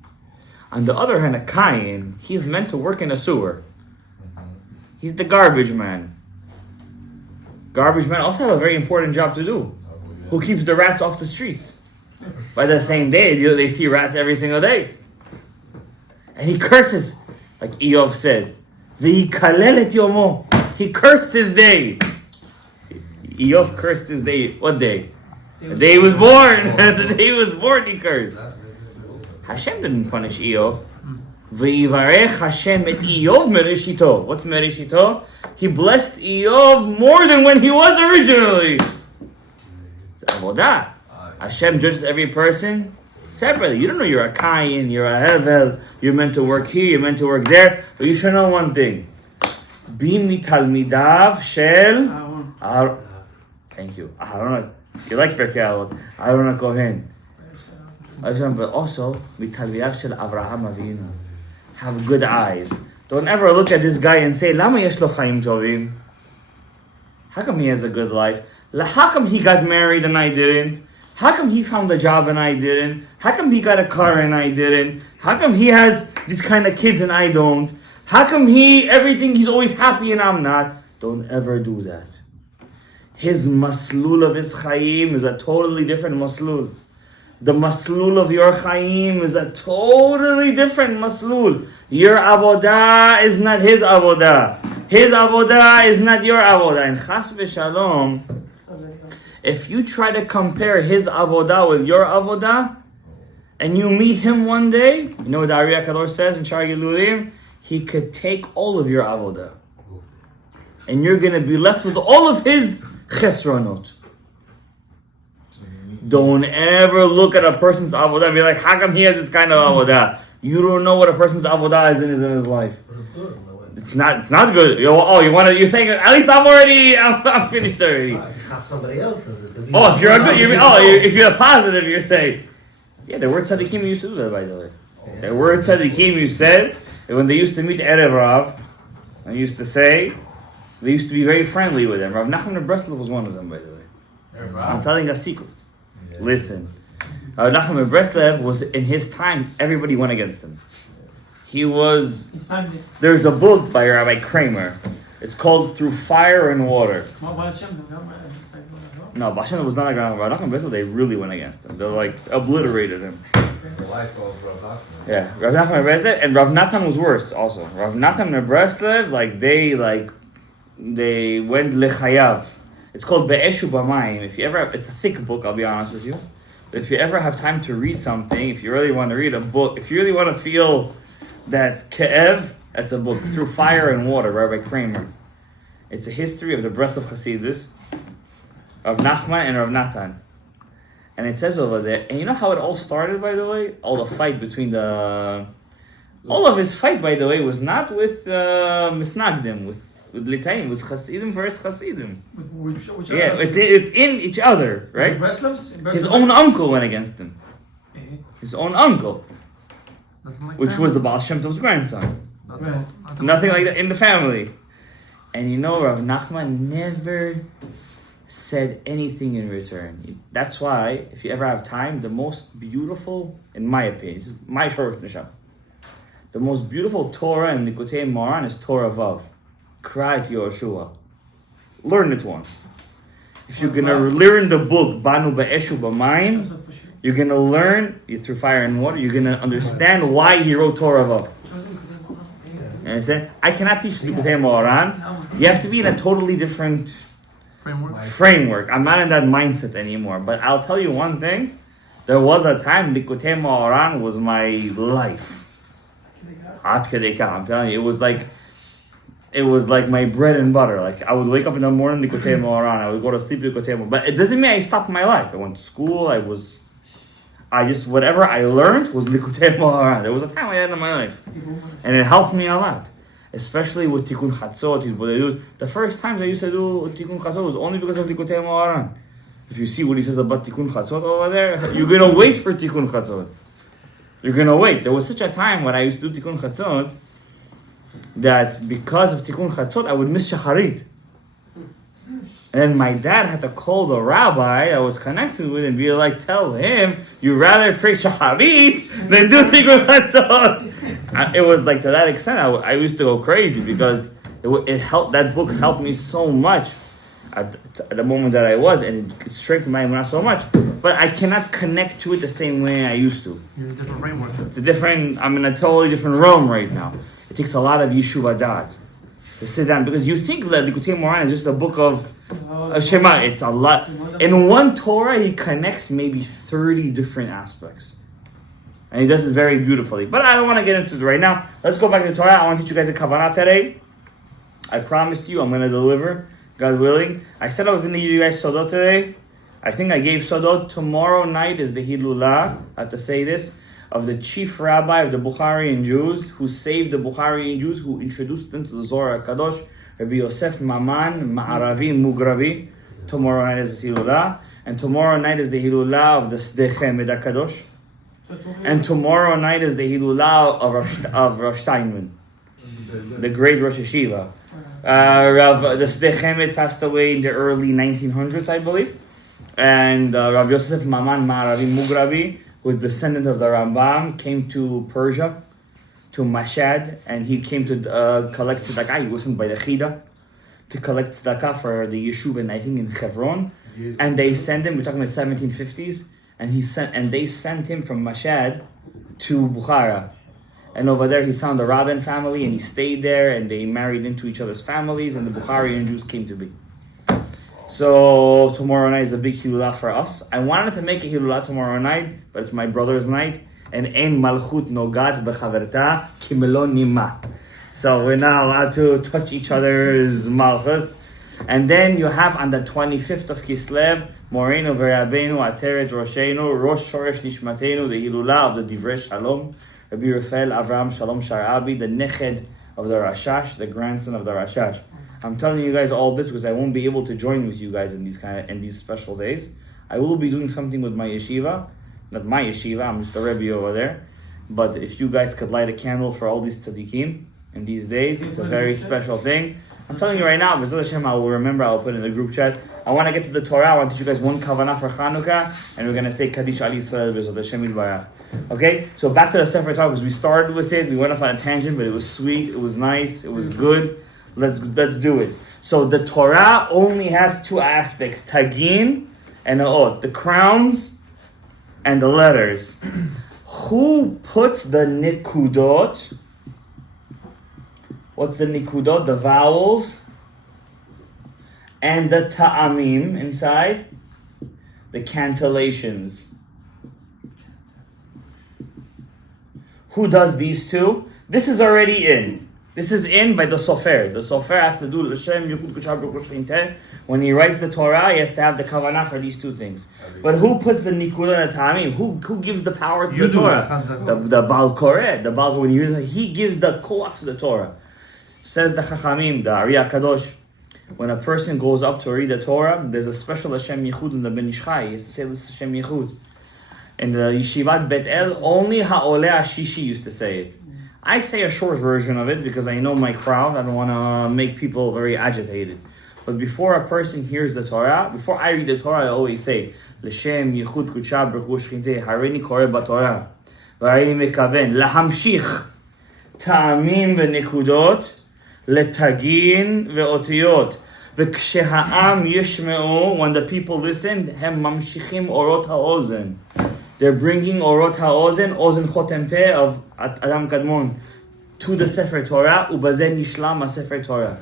On the other hand, a Kayin, he's meant to work in a sewer. He's the garbage man. Garbage men also have a very important job to do. Who keeps the rats off the streets? By the same day, they see rats every single day. And he curses, like Eov said. V'yikalel et yomo. He cursed his day. Eov cursed his day. What day? The day he was born. The day he was born, he cursed. Hashem didn't punish Eov. V'yivarech Hashem et Eov mereshito. What's mereshito? He blessed Eov more than when he was originally. It's avodah. Hashem judges every person separately. You don't know you're a Kayin, you're a Hevel, you're meant to work here, you're meant to work there. But you should know one thing. Be mitalmidav shel Aaron. Thank you. Aaron. You like Pirkei Avot. Aaron Kohen. But also, mitalmidav shel Avraham Avinu. Have good eyes. Don't ever look at this guy and say, Lama yesh lo chaim tovim? How come he has a good life? How come he got married and I didn't? How come he found a job and I didn't? How come he got a car and I didn't? How come he has this kind of kids and I don't? How come he's always happy and I'm not? Don't ever do that. His maslul of his chaim is a totally different maslul. The maslul of your chaim is a totally different maslul. Your avodah is not his avodah. His avodah is not your avodah. And chas v'shalom, if you try to compare his avodah with your avodah, and you meet him one day, you know what the Ari HaKadosh says in Shar Gilulim? He could take all of your avodah. And you're going to be left with all of his chesronot. Don't ever look at a person's avodah and be like, how come he has this kind of avodah? You don't know what a person's avodah is in his life. It's not good. You're saying, at least I'm finished already. Have somebody else's. If you're a good, if you're a positive, you're saying, yeah, the word tzaddikim used to do that, by the way. The word tzaddikim, you said, when they used to meet Erev Rav, I used to say, they used to be very friendly with them. Rav Nachman of Breslov was one of them, by the way. I'm telling a secret. Yeah. Listen. Rav Nachman of Breslov was, in his time, everybody went against him. There's a book by Rabbi Kramer. It's called Through Fire and Water. No, Bashan was not like Rav Nachman Breslov. They really went against him. They obliterated him. The life of Rav Nachman. Yeah, Rav Nachman Breslov, and Rav Natan was worse also. Rav Natan and Breslov, they went lechayav. It's called Be'eshu B'mayim. If you ever, it's a thick book, I'll be honest with you. But if you ever have time to read something, if you really want to read a book, if you really want to feel that ke'ev, that's a book, Through Fire and Water, Rabbi Kramer. It's a history of the Breslov Hasidus, Rav Nachman and Rav Natan. And it says over there, and you know how it all started, by the way? All the fight between all of his fight, by the way, was not with Misnagdim, with Litayim, was Hasidim versus Hasidim. Which in each other, right? His own uncle went against him. His own uncle. Which was the Baal Shem Tov's grandson. Nothing like that in the family. And you know, Rav Nachman never said anything in return. That's why, if you ever have time, the most beautiful, in my opinion, this is my Shorosh Nisham, the most beautiful Torah in Nikutei Moran is Torah Vav. Cry to Yoshua. Learn it once. If you're going to learn the book, Banu Ba'eshu B'mayim, you're going to learn, Through Fire and Water, you're going to understand why he wrote Torah Vav. You understand? I cannot teach Nikutei Moran. You have to be in a totally different framework. I'm not in that mindset anymore. But I'll tell you one thing. There was a time Likutei Moharan was my life. I'm telling you, it was like my bread and butter. Like I would wake up in the morning, Likutei Moharan. I would go to sleep, Likutei Moharan. But it doesn't mean I stopped my life. I went to school. Whatever I learned was Likutei Moharan. There was a time I had in my life, and it helped me a lot. Especially with Tikkun Chatzot, the first times I used to do Tikkun Chatzot was only because of Likutei Moharan. If you see what he says about Tikkun Chatzot over there, you're going to wait for Tikkun Chatzot. You're going to wait. There was such a time when I used to do Tikkun Chatzot that because of Tikkun Chatzot, I would miss Shacharit. And then my dad had to call the rabbi I was connected with and be like, tell him, you'd rather pray Shacharit than do Tikkun Chatzot. It was like to that extent, I used to go crazy because it helped. That book helped me so much at the moment that I was, and it strengthened my iman so much. But I cannot connect to it the same way I used to. You're in a different framework. I'm in a totally different realm right now. It takes a lot of Yeshuv Adat to sit down, because you think that Likutei Moharan is just a book of Shema. It's a lot. In one Torah, he connects maybe 30 different aspects. And he does it very beautifully. But I don't want to get into it right now. Let's go back to the Torah. I want to teach you guys a Kabbalah today. I promised you I'm going to deliver, God willing. I said I was going to give you guys Sodot today. I think I gave Sodot. Tomorrow night is the Hilulah, I have to say this, of the chief rabbi of the Bukharian Jews, who saved the Bukharian Jews, who introduced them to the Zohar HaKadosh, Rabbi Yosef Maman Ma'aravi Mugrabi. Tomorrow night is the Hilulah. And tomorrow night is the Hilulah of the Sdechem Midda Kadosh. And tomorrow night is the Hilulah of Rav Steinman, the great Rosh Yeshiva. The Sdei Chemed passed away in the early 1900s, I believe. And Rav Yosef Maman Ma'aravi Mugrabi, who was descendant of the Rambam, came to Persia, to Mashhad, and he came to collect tzedakah. He wasn't by the Chida, to collect tzedakah for the yeshuv, I think in Hebron. And they sent him, we're talking about 1750s, and they sent him from Mashhad to Bukhara. And over there he found the Rabin family, and he stayed there, and they married into each other's families, and the Bukharian Jews came to be. So tomorrow night is a big Hilulah for us. I wanted to make a Hilulah tomorrow night, but it's my brother's night, and Ein Malchut Nogat Bechaverta Kimelo Nima. So we're not allowed to touch each other's malchus. And then you have on the 25th of Kislev, Moreno V'Rabbeinu Ateret Roshenu Rosh Shoresh Nishmatenu, the Hilulah of the Divrei Shalom, Rabbi Rafael Avram Shalom Sharabi, the Neched of the Rashash, the grandson of the Rashash. I'm telling you guys all this because I won't be able to join with you guys in these special days. I will be doing something with my yeshiva, not my yeshiva. I'm just a Rebbe over there. But if you guys could light a candle for all these tzaddikim in these days, it's a very special thing. I'm telling you right now, B'ezras Hashem, I will remember. I'll put it in the group chat. I want to get to the Torah. I want to teach you guys one kavanah for Hanukkah, and we're going to say Kaddish Al Yisrael B'ezras Hashem Yitbarach. Okay, so back to the Sefer Torah, because we started with it. We went off on a tangent, but it was sweet. It was nice. It was good. Let's do it. So the Torah only has two aspects: Tagin and Ot, the crowns and the letters. Who puts the nikudot? What's the nikudot? The vowels and the ta'amim inside, the cantillations. Who does these two? This is already in. This is in by the Sofer. The Sofer has to do L'Shem Yechud Kushab Rukush Chinteh. When he writes the Torah, he has to have the kavanah for these two things. But who puts the nikudah and the ta'amim? Who gives the power to the Torah? The Baal Koreh. The Baal, when he gives the koach to the Torah. Says the Chachamim, the Ari HaKadosh, when a person goes up to read the Torah, there's a special Hashem Yechud in the Ben Ish Chai. He has to say this Hashem Yechud. In the Yeshivat Bet El, only Ha'oleh Ashishi used to say it. I say a short version of it because I know my crowd. I don't want to make people very agitated. But before a person hears the Torah, before I read the Torah, I always say, L'Shem Yechud Kushab Rukush Chinteh Hareini Koreh BaTorah V'Hareini Mekaven Lahamshich Ta'amim V'Nikudot Letagin Ve'otiyot V'Ksheha'am Yishme'u. When the people listen, Hem Mamshichim Orot HaOzen. They're bringing Orot HaOzen, Ozen Chotem Peh of Adam Kadmon, to the Sefer Torah, Ubazen Nishlam HaSefer Torah.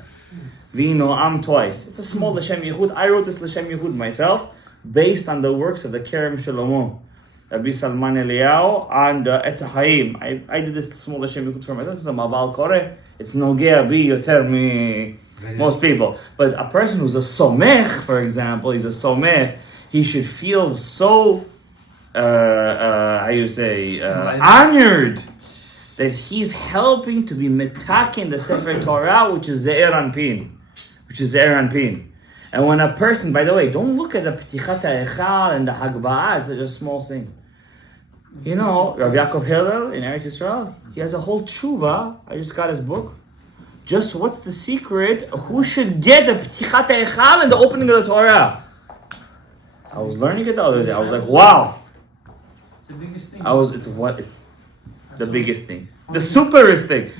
Vino Am twice. It's a small L'Shem Yehud. I wrote this L'Shem Yehud myself, based on the works of the Kerem Shlomo, Rabbi Salman Eliyahu, and Etz HaChaim. I did this small L'Shem Yehud for myself. It's a Mabal Koreh. It's Nogea Bi Yoter Mi most people. But a person who's a Somech, for example, he's a Somech, he should feel so, honored that he's helping to be metakin the Sefer Torah, which is Ze'er Anpin. And when a person, by the way, don't look at the P'tichat HaEchal and the Hagba'ah as a small thing. You know, Rav Yaakov Hillel in Eretz Yisrael, he has a whole tshuva. I just got his book. Just what's the secret? Who should get the P'tichat HaEchal and the opening of the Torah? I was learning it the other day. I was like, wow. It's the biggest thing. The biggest thing. The superest thing.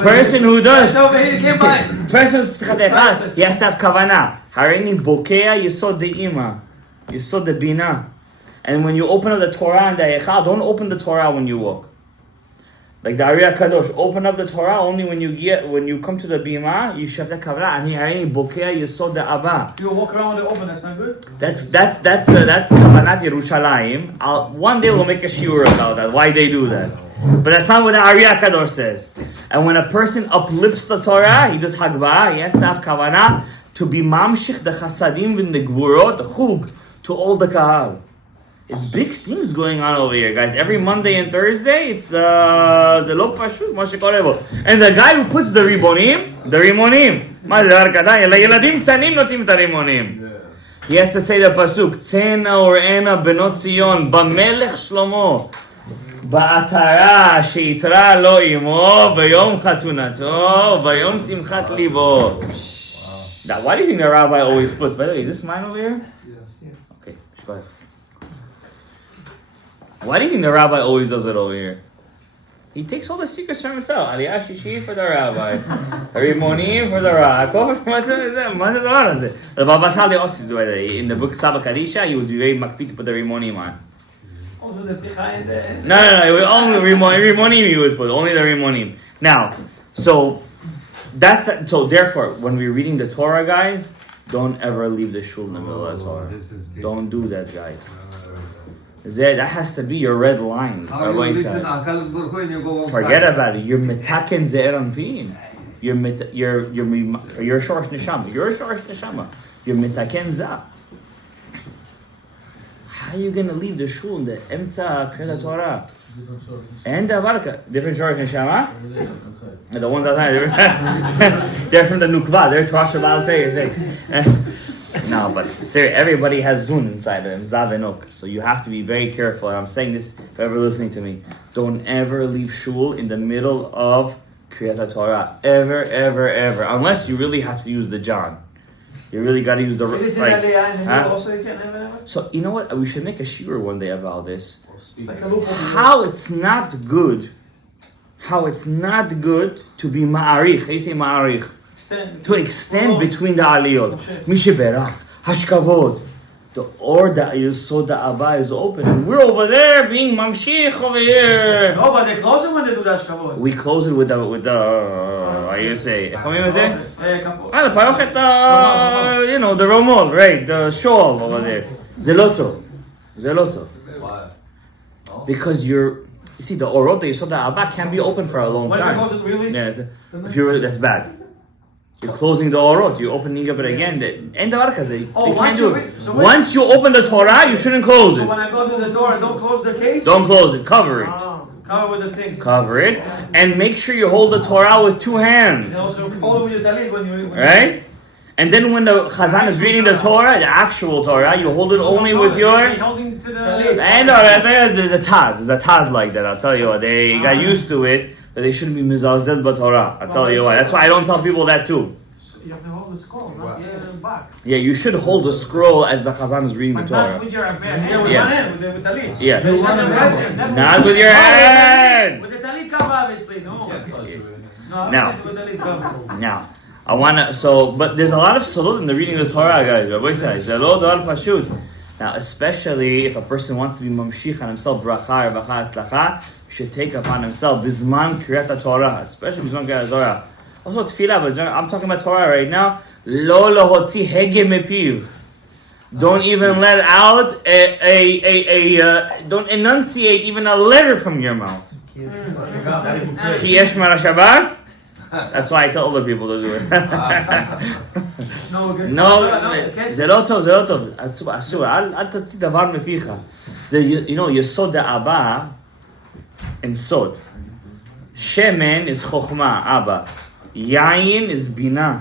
Person who does. Person who's P'tichat HaEchal, he has to have kavanah. Hareini bokea yesod de'ima. Yesod de'bina. And when you open up the Torah and the HaEchal, don't open the Torah when you walk. Like the Ariyah Kadosh, open up the Torah only when you come to the Bima, you should have the kavanah. And hareini bokea yesod de'aba. You walk around with it open, that's not good? That's kavanat Yerushalayim. One day we'll make a shiur about that, why they do that. But that's not what the Ariyah Kadosh says. And when a person uplifts the Torah, he does Hagba'ah, he has to have kavanah to be mamshich the chasadim and the gvurot, the chug, to all the kahal. It's big things going on over here, guys. Every Monday and Thursday, it's zelo pashut, ma shekoreh bo. And the guy who puts the rimonim, ma זה דבר קטן, לילדים קטנים נותנים את הרימונים. He has to say the pasuk, צאנה וראנה בנות ציון, במלך שלמה. בעטרה שיתרה לו עמו ביום חתונתו ביום שמחת ליבו. Now, why do you think the rabbi always puts? By the way, is this mine over here? Yes. Okay, go ahead. Why do you think the rabbi always does it over here? He takes all the secrets from himself. Aliyah Shishi for the rabbi, Rimonim for the rabbi. The Baba Shalom also do it. In the book Saba Kadisha, he was very makpid to put the Rimonim on. Also the Pticha in the... No, only Rimonim he would put, only the Rimonim. Now, so therefore, when we're reading the Torah, guys, don't ever leave the shul in the middle of the Torah. Don't do that, guys. That has to be your red line. Forget about it. You're metaken ze'er anpin. You're for your shorsh neshama. You're metaken za. How are you gonna leave the shul in the emtza kriyat Torah? And the barka, different shorsh neshama. The ones outside, they're from the nukva. They're Torah Shabbat Fei. No, but seriously, everybody has zun inside of them, zav and ok. So you have to be very careful. And I'm saying this, if you're ever listening to me, don't ever leave shul in the middle of Kriyat Torah. Ever. Unless you really have to use the John. You really got to use the... Maybe it's in Aliyah in the middle also, you can never. So, you know what? We should make a shiur one day about this. It's like a loophole. How it's not good to be ma'arich. How do you say ma'arich? To extend between the aliyot. Mishiberach, hashkavod. The or the yesod the abba is open. And we're over there being mamshich over here. No, but they close it when they do the hashkavod. We close it with the how you say? How you say? The romol, right? The shawl over there. Zeloto. Why? Because you see the orot the yesod the abba can be open for a long time. What if it close it really? Yeah, that's bad. You're closing the orot, you're opening it again. And the arkazay, you can't do it. Once you open the Torah, you shouldn't close it. So when I go to the door, don't close the case? Don't close it, cover it. Cover with the thing. Cover it, and make sure you hold the Torah with two hands. And also hold it with your talit when you... Right? And then when the Chazan is reading the Torah, the actual Torah, you hold it only with your... Holding to the... And the Taz, there's a Taz like that, I'll tell you what. They got used to it. That they shouldn't be mizalzel b'Torah. I'll tell you why. That's why I don't tell people that too. You have to hold the scroll, not the box. Yeah, you should hold the scroll as the Chazan is reading the But Torah. not with your bare hand. Yeah, with one hand, with the talit. Yeah. With one hand. Not with your hand. With the talit cover, obviously. No, obviously it's with the talit cover. Now, I wanna. But there's a lot of salud in the reading of the Torah, guys. Rabbi says, "Zelo dar pashut." Now, especially if a person wants to be mamshich on himself, bracha, revacha, aslacha, should take upon himself bizman kriyat Torah, especially bizman kriyat Torah. Also tefillah, but I'm talking about Torah right now. Lo lahotzi hege mepiv. Don't even let out don't enunciate even a letter from your mouth. Ki yesh mara Shabbat. That's why I tell other people to do it. זה לא טוב, זה לא טוב. אסור, אל תוציא דבר מפיך. זה, יסוד האבא אין סוד. שמן is חוכמה, אבא. Yain is bina.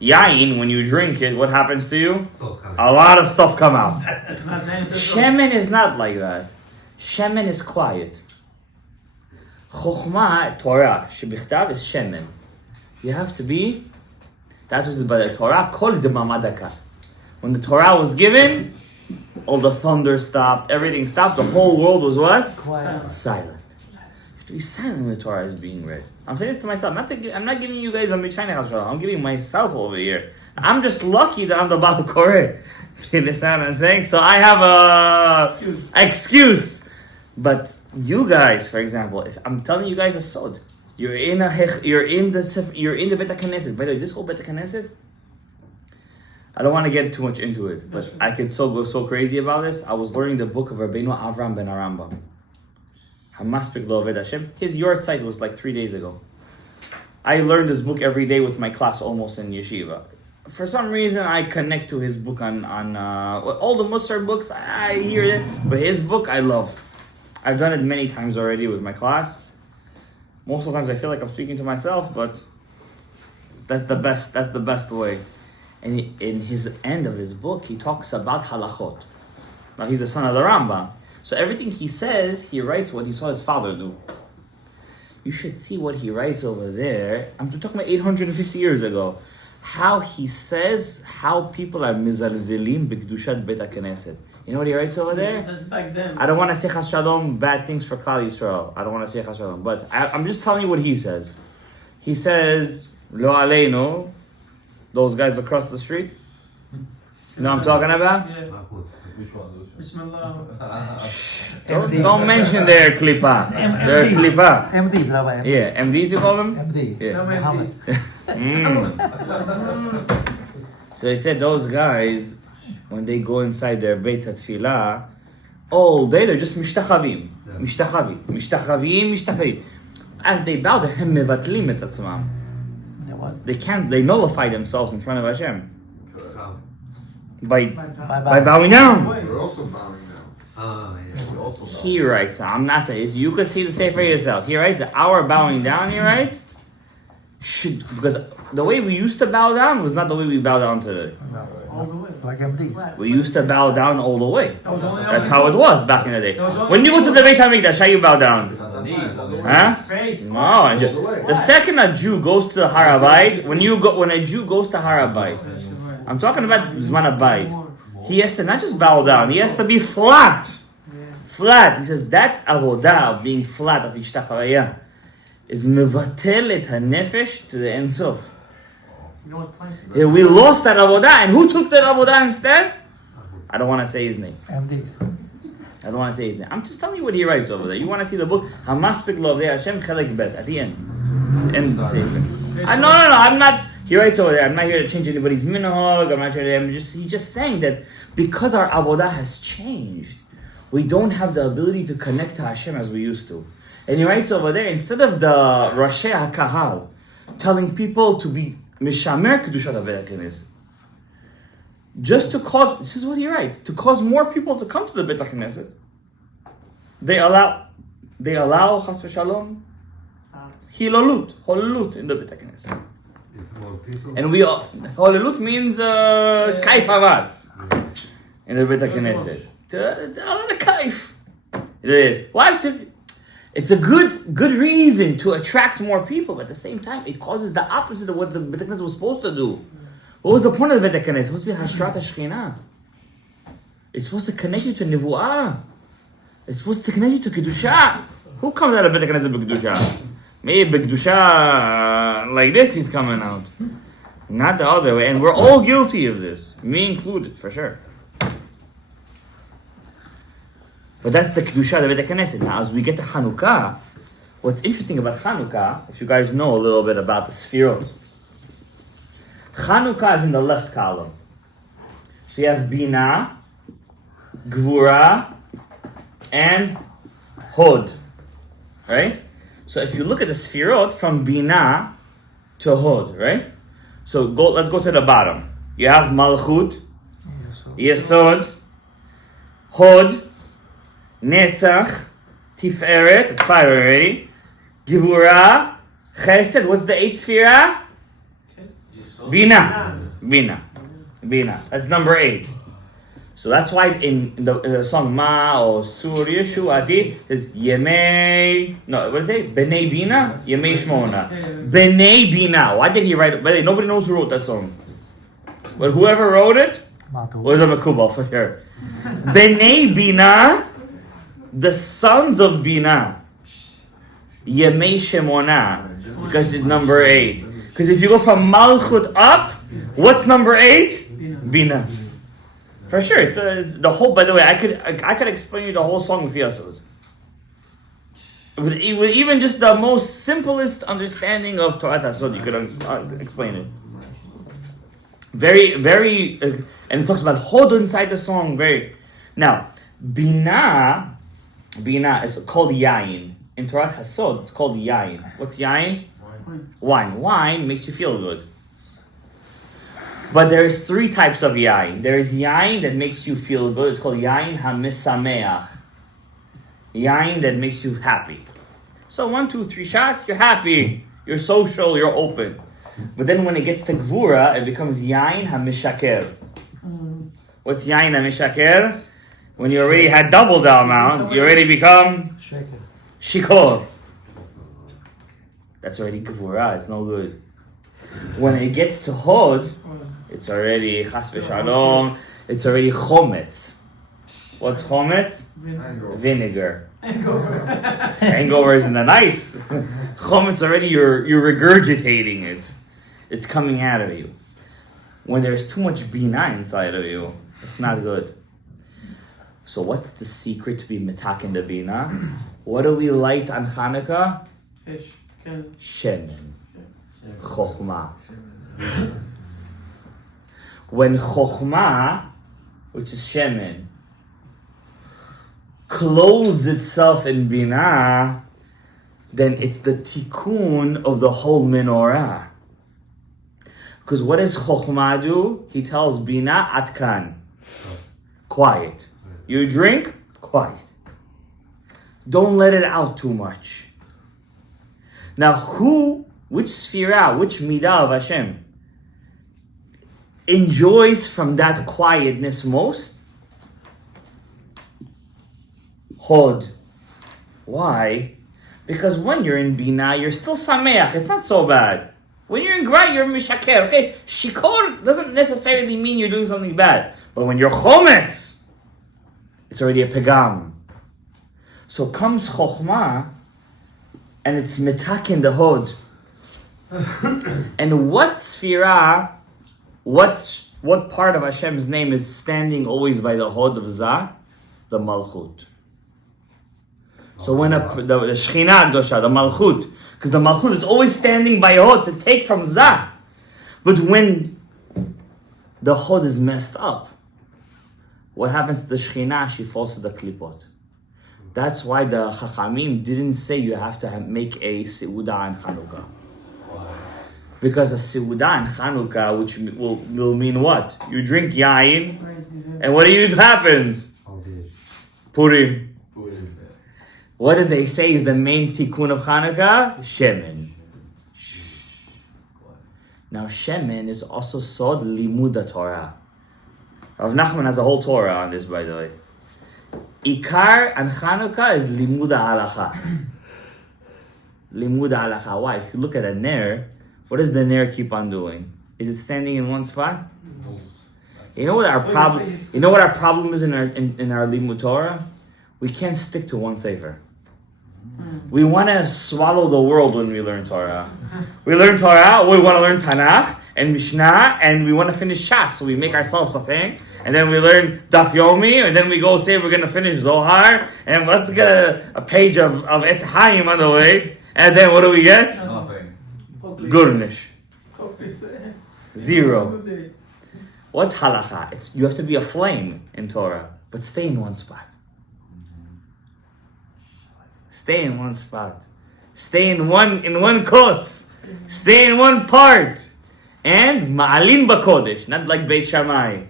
Yain, when you drink it, what happens to you? A lot of stuff come out. Shemen is not like that. Shemen is quiet. Chokhmah, Torah, shebichtav is shemen. You have to be, that's what is by the Torah, kol demamadaka. When the Torah was given, all the thunder stopped, everything stopped, the whole world was what? Quiet. Silent. You have to be silent when the Torah is being read. I'm saying this to myself. I'm not giving you guys a Mitzvot. I'm giving myself over here. I'm just lucky that I'm the Baal Koreh. You understand what I'm saying? So I have a excuse. But you guys, for example, if I'm telling you guys a sod, you're in the Bet HaKnesset. By the way, this whole Bet HaKnesset, I don't want to get too much into it, but I could go so crazy about this. I was learning the book of Rabbeinu Avram ben Arambam. His yard site was like 3 days ago. I learned this book every day with my class almost in yeshiva. For some reason, I connect to his book on all the Musar books. I hear it, but his book I love. I've done it many times already with my class. Most of the times I feel like I'm speaking to myself, but that's the best. That's the best way. And in his end of his book, he talks about halachot. Now he's the son of the Rambam. So everything he says, he writes what he saw his father do. You should see what he writes over there. I'm talking about 850 years ago. How he says how people are mizalzelim b'kedushat bet HaKnesset. You know what he writes over there? That's back then. I don't want to say chas shalom bad things for Klal Yisrael. I don't want to say chas shalom, but I'm just telling you what he says. He says, lo aleinu, those guys across the street. You know what I'm talking about? Yeah. Bismillah. Don't mention their klipa. Their klipa. MDs, Rabbi. Yeah, MDs you call them? MD. Yeah. Muhammad. So he said those guys, when they go inside their Beit HaTfilah, all day they're just mishtachavim. Mishtachavim. As they bow, they're mevatlim et atzmam. They nullify themselves in front of Hashem. By bowing down. We're also bowing down. He writes, you could see the Sefer yourself. He writes that our bowing down, he writes, because the way we used to bow down was not the way we bow down today. Like MDs. We used to bow down all the way. That's how it was back in the day. When you go to the Beit HaMikdash, how you bow down? Huh? No. The second a Jew goes to the Har HaBayit, when a Jew goes to Har HaBayit, I'm talking about Zman HaBayit, he has to not just bow down, he has to be flat. Flat. He says that avodah of being flat, of ishtachavaya, is mevatel et hanefesh to the Ein Sof. We lost that avodah, and who took that avodah instead? I don't want to say his name. MDs. I don't want to say his name. I'm just telling you what he writes over there. You want to see the book? Hamaspik lo avdei Hashem chelek bet at the end. End the sefer. No. I'm not. He writes over there. I'm not here to change anybody's minhag. He's just saying that because our avodah has changed, we don't have the ability to connect to Hashem as we used to. And he writes over there, instead of the Rashi HaKahal telling people to be Mishamer Kedushat HaBeit HaKnesset, just to cause, this is what he writes, to cause more people to come to the Beit HaKnesset, they allow Chas v'Shalom, Hololut in the Beit HaKnesset. And Hololut means Kaif Avat in the Beit HaKnesset. A lot of kaif. Why? It's a good reason to attract more people, but at the same time, it causes the opposite of what the Beit HaKnesset was supposed to do. What was the point of the Beit HaKnesset? It's supposed to be Hashrat HaShekhinah. It's supposed to connect you to Nevu'ah. It's supposed to connect you to Kedusha. Who comes out of Beit HaKnesset b'Kedusha? Maybe b'Kedusha like this he's coming out. Not the other way. And we're all guilty of this. Me included, for sure. But that's the Kedusha of the Beit HaKnesset. Now, as we get to Hanukkah, What's interesting about Hanukkah, if you guys know a little bit about the Sfirot, Hanukkah is in the left column. So you have Bina, Gvura, and Hod, right? So if you look at the Sfirot from Bina to Hod, right? So let's go to the bottom. You have Malchut, Yesod, Hod, Netzach, Tiferet, that's 5 already. Gevura, Chesed, what's the 8th Sfira? Bina. That's number 8. So that's why in the song Ma or Sur Yeshuati is Yemei, no, what does it say? B'nei Bina? Yemei Shmona. B'nei Bina. Why did he write it? By the way, nobody knows who wrote that song. But whoever wrote it was a Makubal for sure. B'nei Bina, the sons of Bina. Yemei Shemona. Because it's number 8. Because if you go from Malchut up, what's number 8? Bina. For sure, it's the whole. By the way, I could explain you the whole song with Yasod. With even just the most simplest understanding of Torah Tasod, you could explain it. Very, very, and it talks about Hod inside the song. Very. Now, Bina is called Yain. In Torah Tasod, it's called Yain. What's Yain? Wine. Wine makes you feel good. But there's 3 types of yain. There is yain that makes you feel good. It's called yain hamisameach. Yain that makes you happy. So 1, 2, 3 shots, you're happy. You're social, you're open. But then when it gets to gvura, it becomes yain hamishaker. What's yain hamishaker? When you already had double the amount, you already become shikor. That's already gvura, it's no good. When it gets to hod, it's already chas v'shalom. It's already chometz. What's chometz? Vinegar. Hangover isn't that nice. Chometz already you're regurgitating it. It's coming out of you. When there's too much bina inside of you, it's not good. So what's the secret to be mitaken the bina? What do we light on Hanukkah? Shemen. Chokhmah. When Chokhmah, which is Shemen, clothes itself in Binah, then it's the tikkun of the whole menorah. Because what does Chokhmah do? He tells Binah, Atkan. Quiet. You drink? Quiet. Don't let it out too much. Now which Sfirah, which Midda of Hashem enjoys from that quietness most? Hod. Why? Because when you're in Bina, you're still Sameach. It's not so bad. When you're in Gra, you're Mishaker. Okay, Shikor doesn't necessarily mean you're doing something bad. But when you're Chometz, it's already a Pegam. So comes Chokhmah, and it's Mitakin the Hod. And what Sfirah, what part of Hashem's name is standing always by the Hod of Zah? The Malchut. So when the Shekhinah Dosha, the Malchut, because the Malchut is always standing by Hod to take from Zah. But when the Hod is messed up, what happens to the Shekhinah? She falls to the Klipot. That's why the Chachamim didn't say you have to make a Seudah in Hanukkah. Because a Seudah in Hanukkah, which will mean what? You drink yain, and what happens? Purim. What did they say is the main tikkun of Hanukkah? Shemen. Now Shemen is also sod limud Torah. Rav Nachman has a whole Torah on this, by the way. Ikar and Hanukkah is limud halacha. Limud halacha. Why? If you look at a ner, what does the ner keep on doing? Is it standing in one spot? You know what our problem? You know what our problem is in our limud Torah? We can't stick to one sefer. We want to swallow the world when we learn Torah. We learn Torah, we want to learn Tanakh, and Mishnah, and we want to finish Shas, so we make ourselves a thing, and then we learn Daf Yomi, and then we go say we're going to finish Zohar, and let's get a page of Etz Chaim on the way, and then what do we get? Nothing. Gurnish. Zero. What's halacha? You have to be a flame in Torah, but stay in one spot. Stay in one spot. Stay in one kos. Stay in one part. And ma'alin b'kodesh, not like Beit Shammai,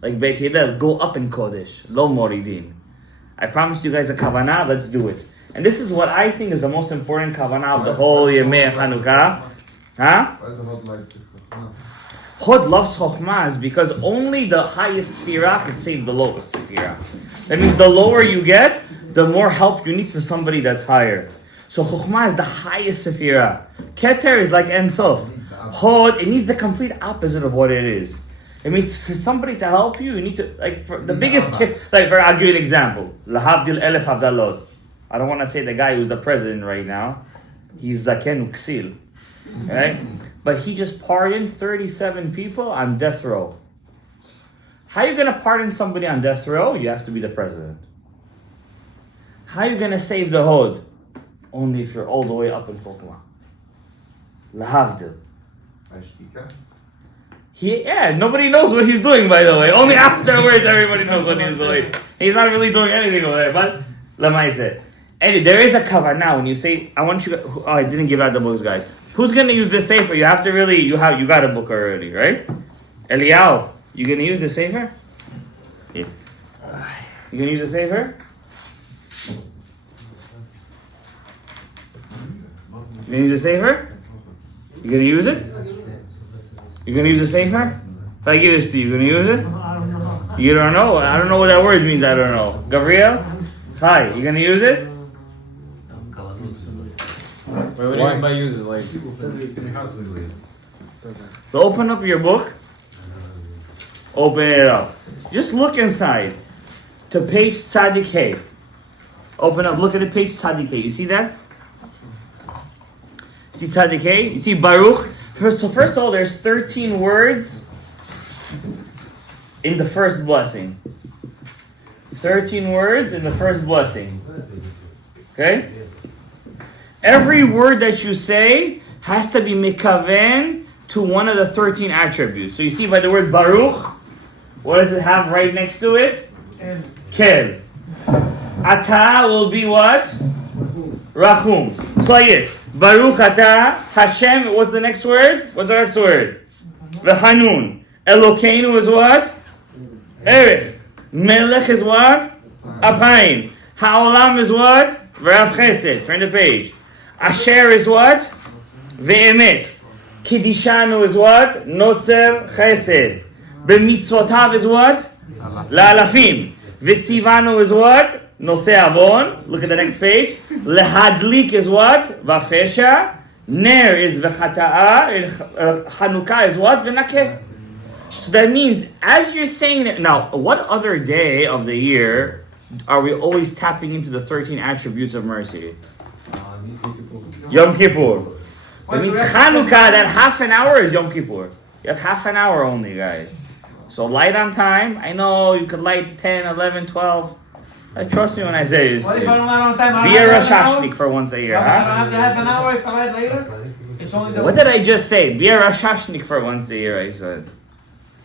like Beit Hillel. Go up in kodesh, lo moridin. I promised you guys a kavanah. Let's do it. And this is what I think is the most important kavanah of the whole Yemei Hanukkah. Huh? Why is the Hodd like this? Hodd loves Chokhmah is because only the highest sphira can save the lowest sphira. That means the lower you get, the more help you need from somebody that's higher. So Chokhmah is the highest sphira. Keter is like Ein Sof. Hodd, it needs the complete opposite of what it is. It means for somebody to help you, you need to, like, for the biggest kid, like, I'll give you an example. Lahavdil elef havdalot. I don't want to say the guy who's the president right now. He's Zaken Uksil. Right? But he just pardoned 37 people on death row. How are you going to pardon somebody on death row? You have to be the president. How are you going to save the Hodd? Only if you're all the way up in Chokhmah. Lahavdil. Nobody knows what he's doing, by the way. Only afterwards everybody knows what he's doing. He's not really doing anything over there, but Lamaise. Anyway, there is a cover now when you say, I want you, oh, I didn't give out the books, guys. Who's going to use this safer? You have to really, you got a book already, right? Eliyahu, you going to use the safer? Yeah. You going to use the safer? You going to use the safer? You going to use it? You going to use the safer? If I give this to you, you going to use it? You don't know? I don't know what that word means, I don't know. Gabriel? Hi, you going to use it? What do you mean by use it? Like, So open up your book. Open it up. Just look inside to page Tzadik Hey. Open up. Look at the page Tzadik Hey. You see that? You see Tzadik Hey? You see Baruch? First of all, there's 13 words in the first blessing. 13 words in the first blessing. Okay? Every word that you say has to be mikaven to one of the 13 attributes. So you see by the word Baruch, what does it have right next to it? Kel. Ata will be what? Rachum. So like this. Baruch Ata, Hashem, what's the next word? What's our next word? V'hanun. Elokeinu is what? Erech. Melech is what? Apayim. Ha'olam is what? V'rav chesed. Turn the page. Asher is what? Ve'emet. Kiddishanu is what? Notzer chesed. B'mitzvotav is what? La'alafim. V'tzivanu is what? Nosei avon. Look at the next page. Lehadlik is what? V'fesha. Ner is v'chata'a. Hanukkah is what? V'nakeh. So that means, as you're saying it, now, what other day of the year are we always tapping into the 13 attributes of mercy? Yom Kippur. That means Hanukkah, that half an hour is Yom Kippur. You have half an hour only, guys. So light on time. I know you could light 10, 11, 12. Trust me when I say this. What if I don't light on time? Be a Rashashnik for once a year, I huh? don't have the half an hour if I light later? It's only the... What did I just say? Be a Rashashnik for once a year, I said.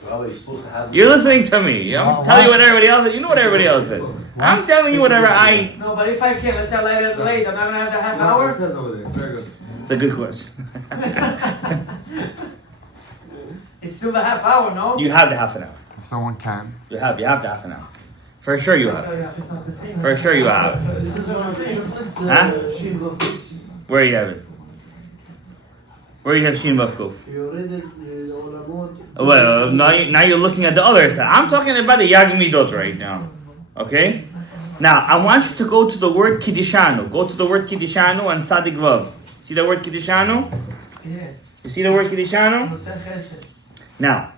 Well, you're supposed to have... You're listening to me. I'm telling you what everybody else said. You know what everybody else said. I'm telling you whatever I... No, but if I can, let's say I light it late, I'm not going to have the half hour? It says over there. Very good. It's a good question. It's still the half hour, no? You have the half an hour. If someone can. You have the half an hour. For sure you have. For sure you have. Huh? Where you have it? Where you have Shin Vav Kuf? Well, now you're looking at the other side. I'm talking about the Yag Midot right now. Okay? Now, I want you to go to the word Kiddishanu. Go to the word Kiddishanu and Tzadik Vav. See the word Kiddishanu? Yeah. You see the word Kiddishanu? Now,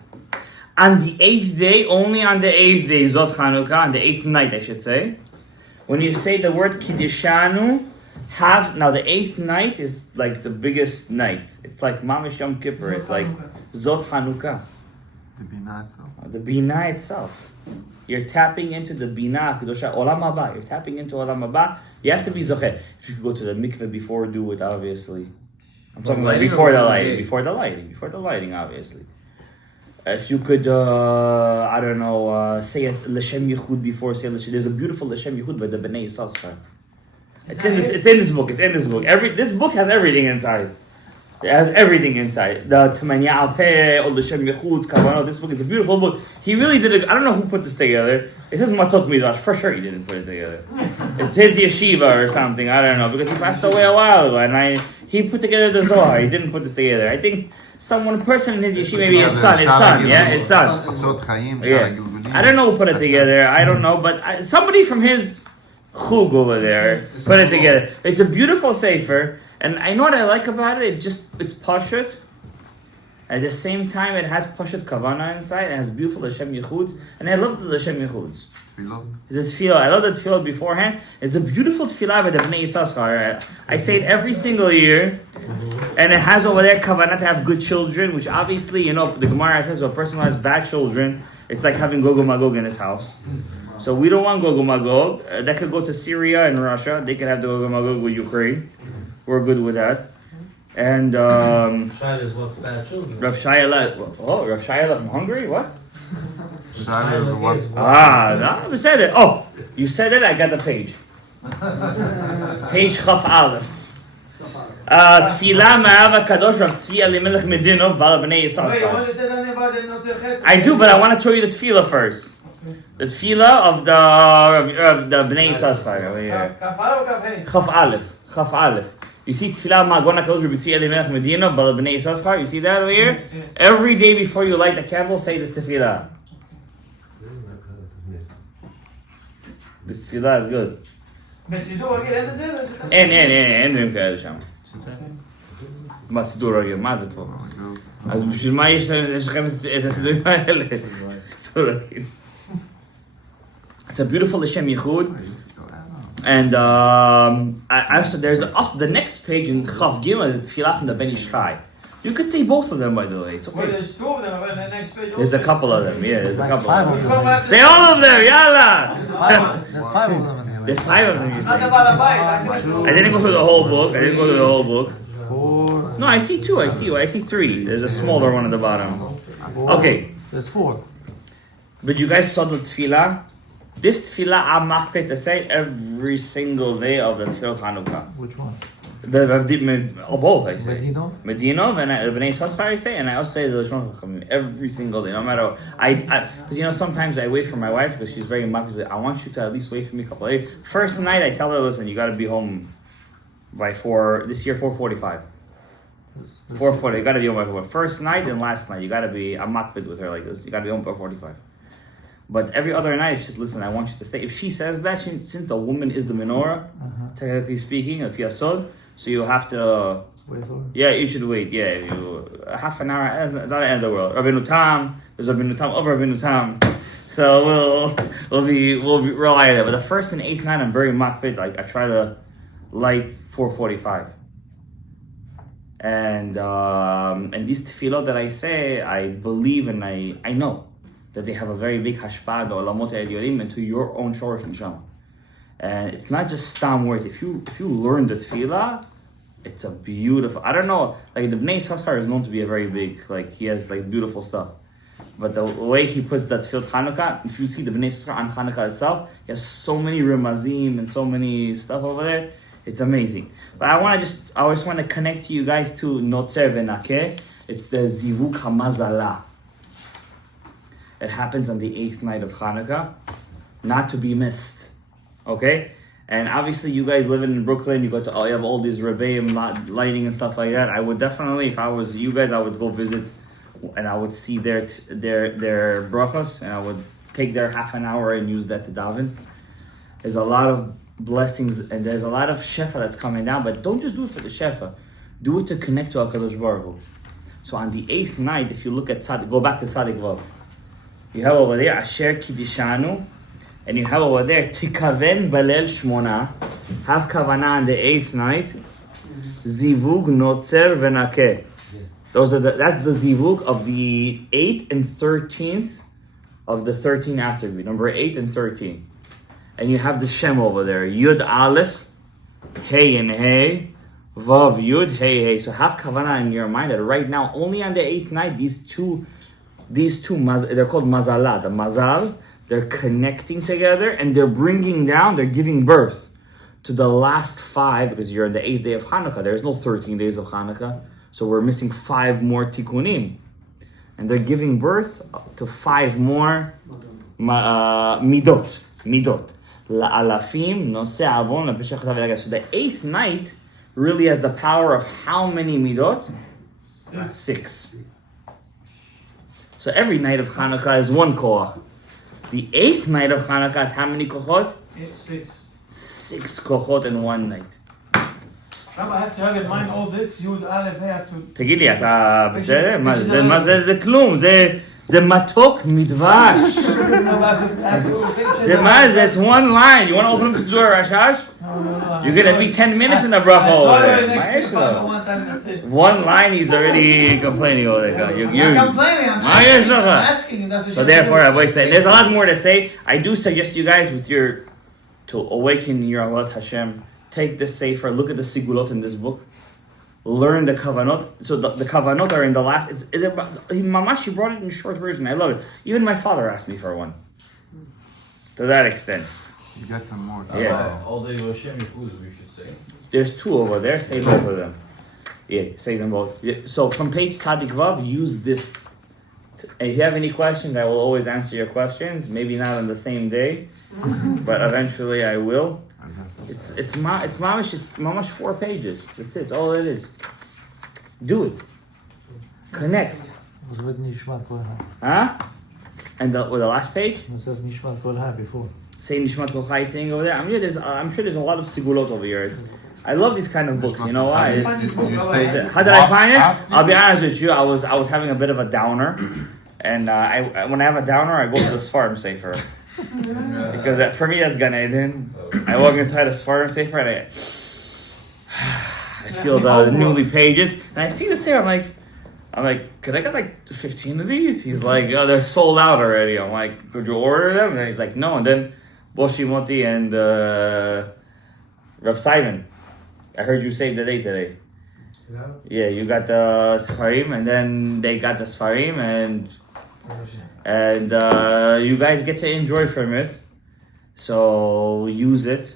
on the 8th day, only on the 8th day, Zot Hanukkah, on the 8th night, I should say, when you say the word Kiddishanu, Now the 8th night is like the biggest night. It's like Mamish Yom Kippur. It's like Zot Hanukkah. The Binah itself. The Binah itself. You're tapping into the Binah Kedosha Olam Haba. You're tapping into Olam Haba. You have to be zocher. If you could go to the mikveh before, do it obviously. I'm talking about before the lighting. Before the lighting, obviously. If you could, I don't know, say it L'Shem Yichud before, say L'Shem. There's a beautiful L'Shem Yichud by the Bnei Yissaschar. It's in this book. This book has everything inside. It has everything inside. The Tamanya Alpeh, all the Shem Yechutz, Kabbalah. This book is a beautiful book. He really did it. I don't know who put this together. It says Matot Midrash. For sure he didn't put it together. It's his yeshiva or something. I don't know. Because he passed away a while ago. And he put together the Zohar. He didn't put this together. I think one person in his yeshiva, maybe his son. His son. Yeah. I don't know who put it together. I don't know. But somebody from his chug over there put it together. It's a beautiful sefer. And I know what I like about it. It's pashut. At the same time, it has pashut kavana inside. It has beautiful Hashem Yichutz, and I love the Hashem Yichutz. The tefillah, I love the tefillah beforehand. It's a beautiful tefillah by the Bnei Yissaschar. I say it every single year, and it has over there kavana to have good children, which obviously, the Gemara says, a person who has bad children, it's like having Gog and Magog in his house. So we don't want Gog and Magog. That could go to Syria and Russia. They could have the Gog and Magog with Ukraine. We're good with that. And Shaila is what's bad children. Rav Shayla from Hungary? What? Shaila is what? No, you said it. Oh, you said it, I got the page. Page Chaf Aleph. Tfilah Ma'av HaKadosh Rav Tzvi Elimelech Medinov Bala B'nei Yissaschar. I do, but I want to show you the tefillah first. The tefillah of the Bnei Yissaschar over here. Chaf Aleph. You see Tfilah Ma'agon HaKadosh Rav Tzvi Elimelech Medinov Bala B'nei Yissaschar. You see that over here? Yes. Every day before you light the candle, say this tefillah. This tefillah is good. אין דברים כאלה שם. בסידור רגיל, מה זה פה? אז בשביל מה יש לכם את הסידורים האלה? סידור רגיל. It's a beautiful Hashem Yichud. And there's also the next page in Chav Gimel, the Tfilah from the Ben Ish Chai. You could say both of them, by the way. It's okay. Well, there's two of them. The next page. There's a couple of them. Yeah, there's a couple of them. Which one left? Say all of them, yalla! There's five of them in here. There's 5 of them, you Not say. the Balabait. I didn't go through the whole book. 4. No, I see 2. I see 3. There's a smaller one at the bottom. Okay. There's 4. But you guys saw the tefillah? This tefillah I'm machpeh to say every single day of the tefillah Hanukkah. Which one? Both, I say. Medino? And the Bnei Yissaschar I say, and I also say the Lashon Chachamim every single day, no matter. Because sometimes I wait for my wife because she's very much. I want you to at least wait for me a couple of days. First night I tell her, listen, you got to be home by 4. This year 4:45. 4:40. You got to be home by 4. First night and last night you got to be. I'm machpeh with her like this. You got to be home by 4:45. But every other night, she's listen. I want you to stay. If she says that, since the woman is the menorah, technically speaking, if yasod. So you have to wait for it. Yeah, you should wait. Yeah, half an hour. It's not the end of the world. Rabbeinu Tam, there's Rabbeinu Tam over Rabbeinu Tam. So we'll be rely on that. But the first and 8th night, I'm very machpeh. Like I try to light 4:45. And these tefillot that I say, I believe and I know that they have a very big hashpah or lamot elyonim into your own shorosh neshama. And it's not just stam words. If you learn the tefillah, it's a beautiful. I don't know. Like the Bnei Yissaschar is known to be a very big. Like he has like beautiful stuff. But the way he puts that tefillah Hanukkah, if you see the Bnei Yissaschar on Hanukkah itself, he has so many remazim and so many stuff over there. It's amazing. But I just want to connect you guys to Notzer Venakeh. It's the Zivuk Hamazala. It happens on the 8th night of Hanukkah, not to be missed. Okay, and obviously you guys living in Brooklyn, you have all these rebbeim lighting and stuff like that. I would definitely, if I was you guys, I would go visit, and I would see their brachos, and I would take their half an hour and use that to daven. There's a lot of blessings, and there's a lot of shefa that's coming down. But don't just do it for the shefa, do it to connect to HaKadosh Baruch Hu. So on the 8th night, if you look at Tzaddik, go back to Tzaddik Vav. You have over there Asher Kiddishanu. And you have over there Tikaven Balel Shmona. have kavanah on the 8th night. Zivug, notzer, venakeh. That's the zivug of the 8th and 13th of the 13 attribute. Number 8 and 13. And you have the Shem over there. Yud Aleph, Hey and Hey, Vav Yud, Hey Hey. So have kavanah in your mind that right now, only on the 8th night, these two, they're called mazalah. The mazal, they're connecting together and they're giving birth to the last 5, because you're on the 8th day of Hanukkah. There's no 13 days of Hanukkah. So we're missing 5 more tikkunim. And they're giving birth to 5 more midot. La'alafim, noseh avon, l'peshach chatav v'lagah. So the 8th night really has the power of how many midot? 6. So every night of Hanukkah is 1 koach. The 8th night of Hanukkah is how many kochot? 6 kochot in one night. Rabbi, I have to have in mind all this, Yud Aleph, I have to... תגיד לי, אתה בסדר? מה זה כלום? זה מתוק מדבש. זה מה זה? It's one line. You want to open up the door, Rashash? No. You're going to be 10 minutes in the bracha over there. One line, he's already complaining over there. I'm complaining, I'm asking. So therefore, I always say, there's a lot more to say. I do suggest you guys to awaken your Avodat Hashem. Take this sefer, look at the sigulot in this book, learn the kavanot. So the kavanot are in the last. Mamash, he brought it in short version. I love it. Even my father asked me for one. To that extent. You got some more. Yeah. All the Hashem we should say. There's 2 over there. Say both of them. Yeah, say them both. Yeah. So from page Tzadik Vav, use this. If you have any questions, I will always answer your questions. Maybe not on the same day, but eventually I will. It's mamash 4 pages. That's it. That's all it is. Do it. Connect. Huh? And the last page? It says Nishmat Kol Ha before. Say Nishmat Kol Ha saying over there. I'm sure there's a lot of sigulot over here. I love these kind of books. You know why? How did I find it? I'll be honest with you. I was having a bit of a downer, and when I have a downer, I go to the Sfarm Sefer. Because for me that's Gan Eden. I walk inside a Sfarm Sefer and I feel the newly pages and I see the Sefer. I'm like, could I get like 15 of these? He's like, oh, they're sold out already. I'm like, could you order them? And he's like, no. And then Boshi Moti and Rav Simon, I heard you saved the day today. Yeah, you got the Sfarim and then they got the Sfarim and you guys get to enjoy from it. So use it.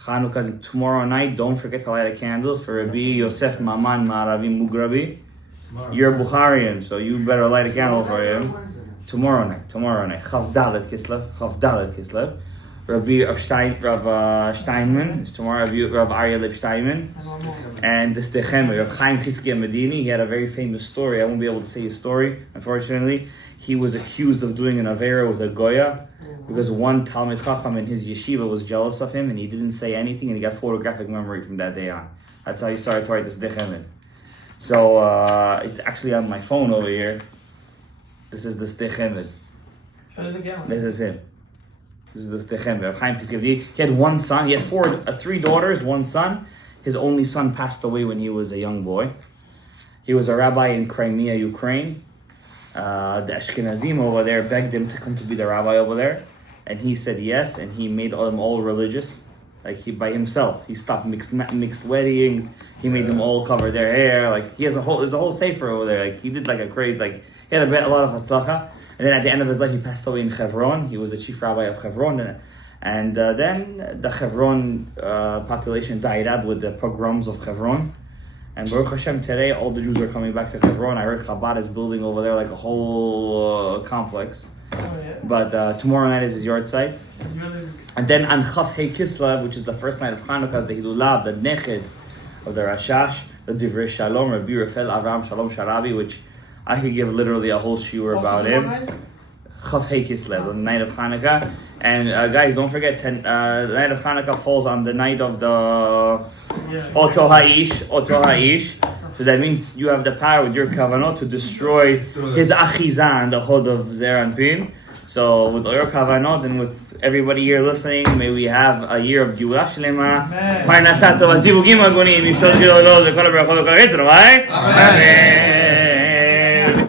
Hanukkah's tomorrow night. Don't forget to light a candle for Rabbi Yosef Maman Ma'aravi Mugrabi. You're Bukharian, so you better light a candle for him. Tomorrow night. Chav Dalet Kislev. Rav Steinman. It's tomorrow. Rav Aryeh Leib Steinman. And this Dechem, Rav Chaim Chizkiah Medini. He had a very famous story. I won't be able to say his story, unfortunately. He was accused of doing an avera with a Goya because one Talmid Chacham in his yeshiva was jealous of him and he didn't say anything and he got photographic memory from that day on. That's how he started to write this Dechemed. So it's actually on my phone over here. This is the Dechemed. This is him. This is the Dechemed. He had one son. He had 3 daughters, 1 son. His only son passed away when he was a young boy. He was a rabbi in Crimea, Ukraine. The Ashkenazim over there begged him to come to be the rabbi over there, and he said yes, and he made them all religious, like he by himself. He stopped mixed weddings. He made them all cover their hair. Like there's a whole sefer over there. Like he did like a crazy, like he had a lot of hatzlacha. And then at the end of his life, he passed away in Hebron. He was the chief rabbi of Hebron, and then the Hebron population died out with the pogroms of Hebron. And Baruch Hashem, today all the Jews are coming back to Hebron. I heard Chabad is building over there like a whole complex. But tomorrow night is his yard site. And then on Chaf Hei Kislev, which is the first night of Hanukkah, is the Hilulav, the Neched of the Rashash, the Divrei Shalom, Rabbi Rafael Avram Shalom Sharabi, which I could give literally a whole shiur about him. Chaf Hei Kislev, the night of Hanukkah. And guys, don't forget, the night of Hanukkah falls on the night of the Oto Ha'ish. So that means you have the power with your kavanot to destroy his achizah and the hod of Zer and Pin. So with your kavanot and with everybody here listening, may we have a year of Geulah Shlema. Parnasat Tova, Zivugim Agonim, Yishod Gidolot, Lekol HaBarachot, Lekol HaRetzon, right? Amen.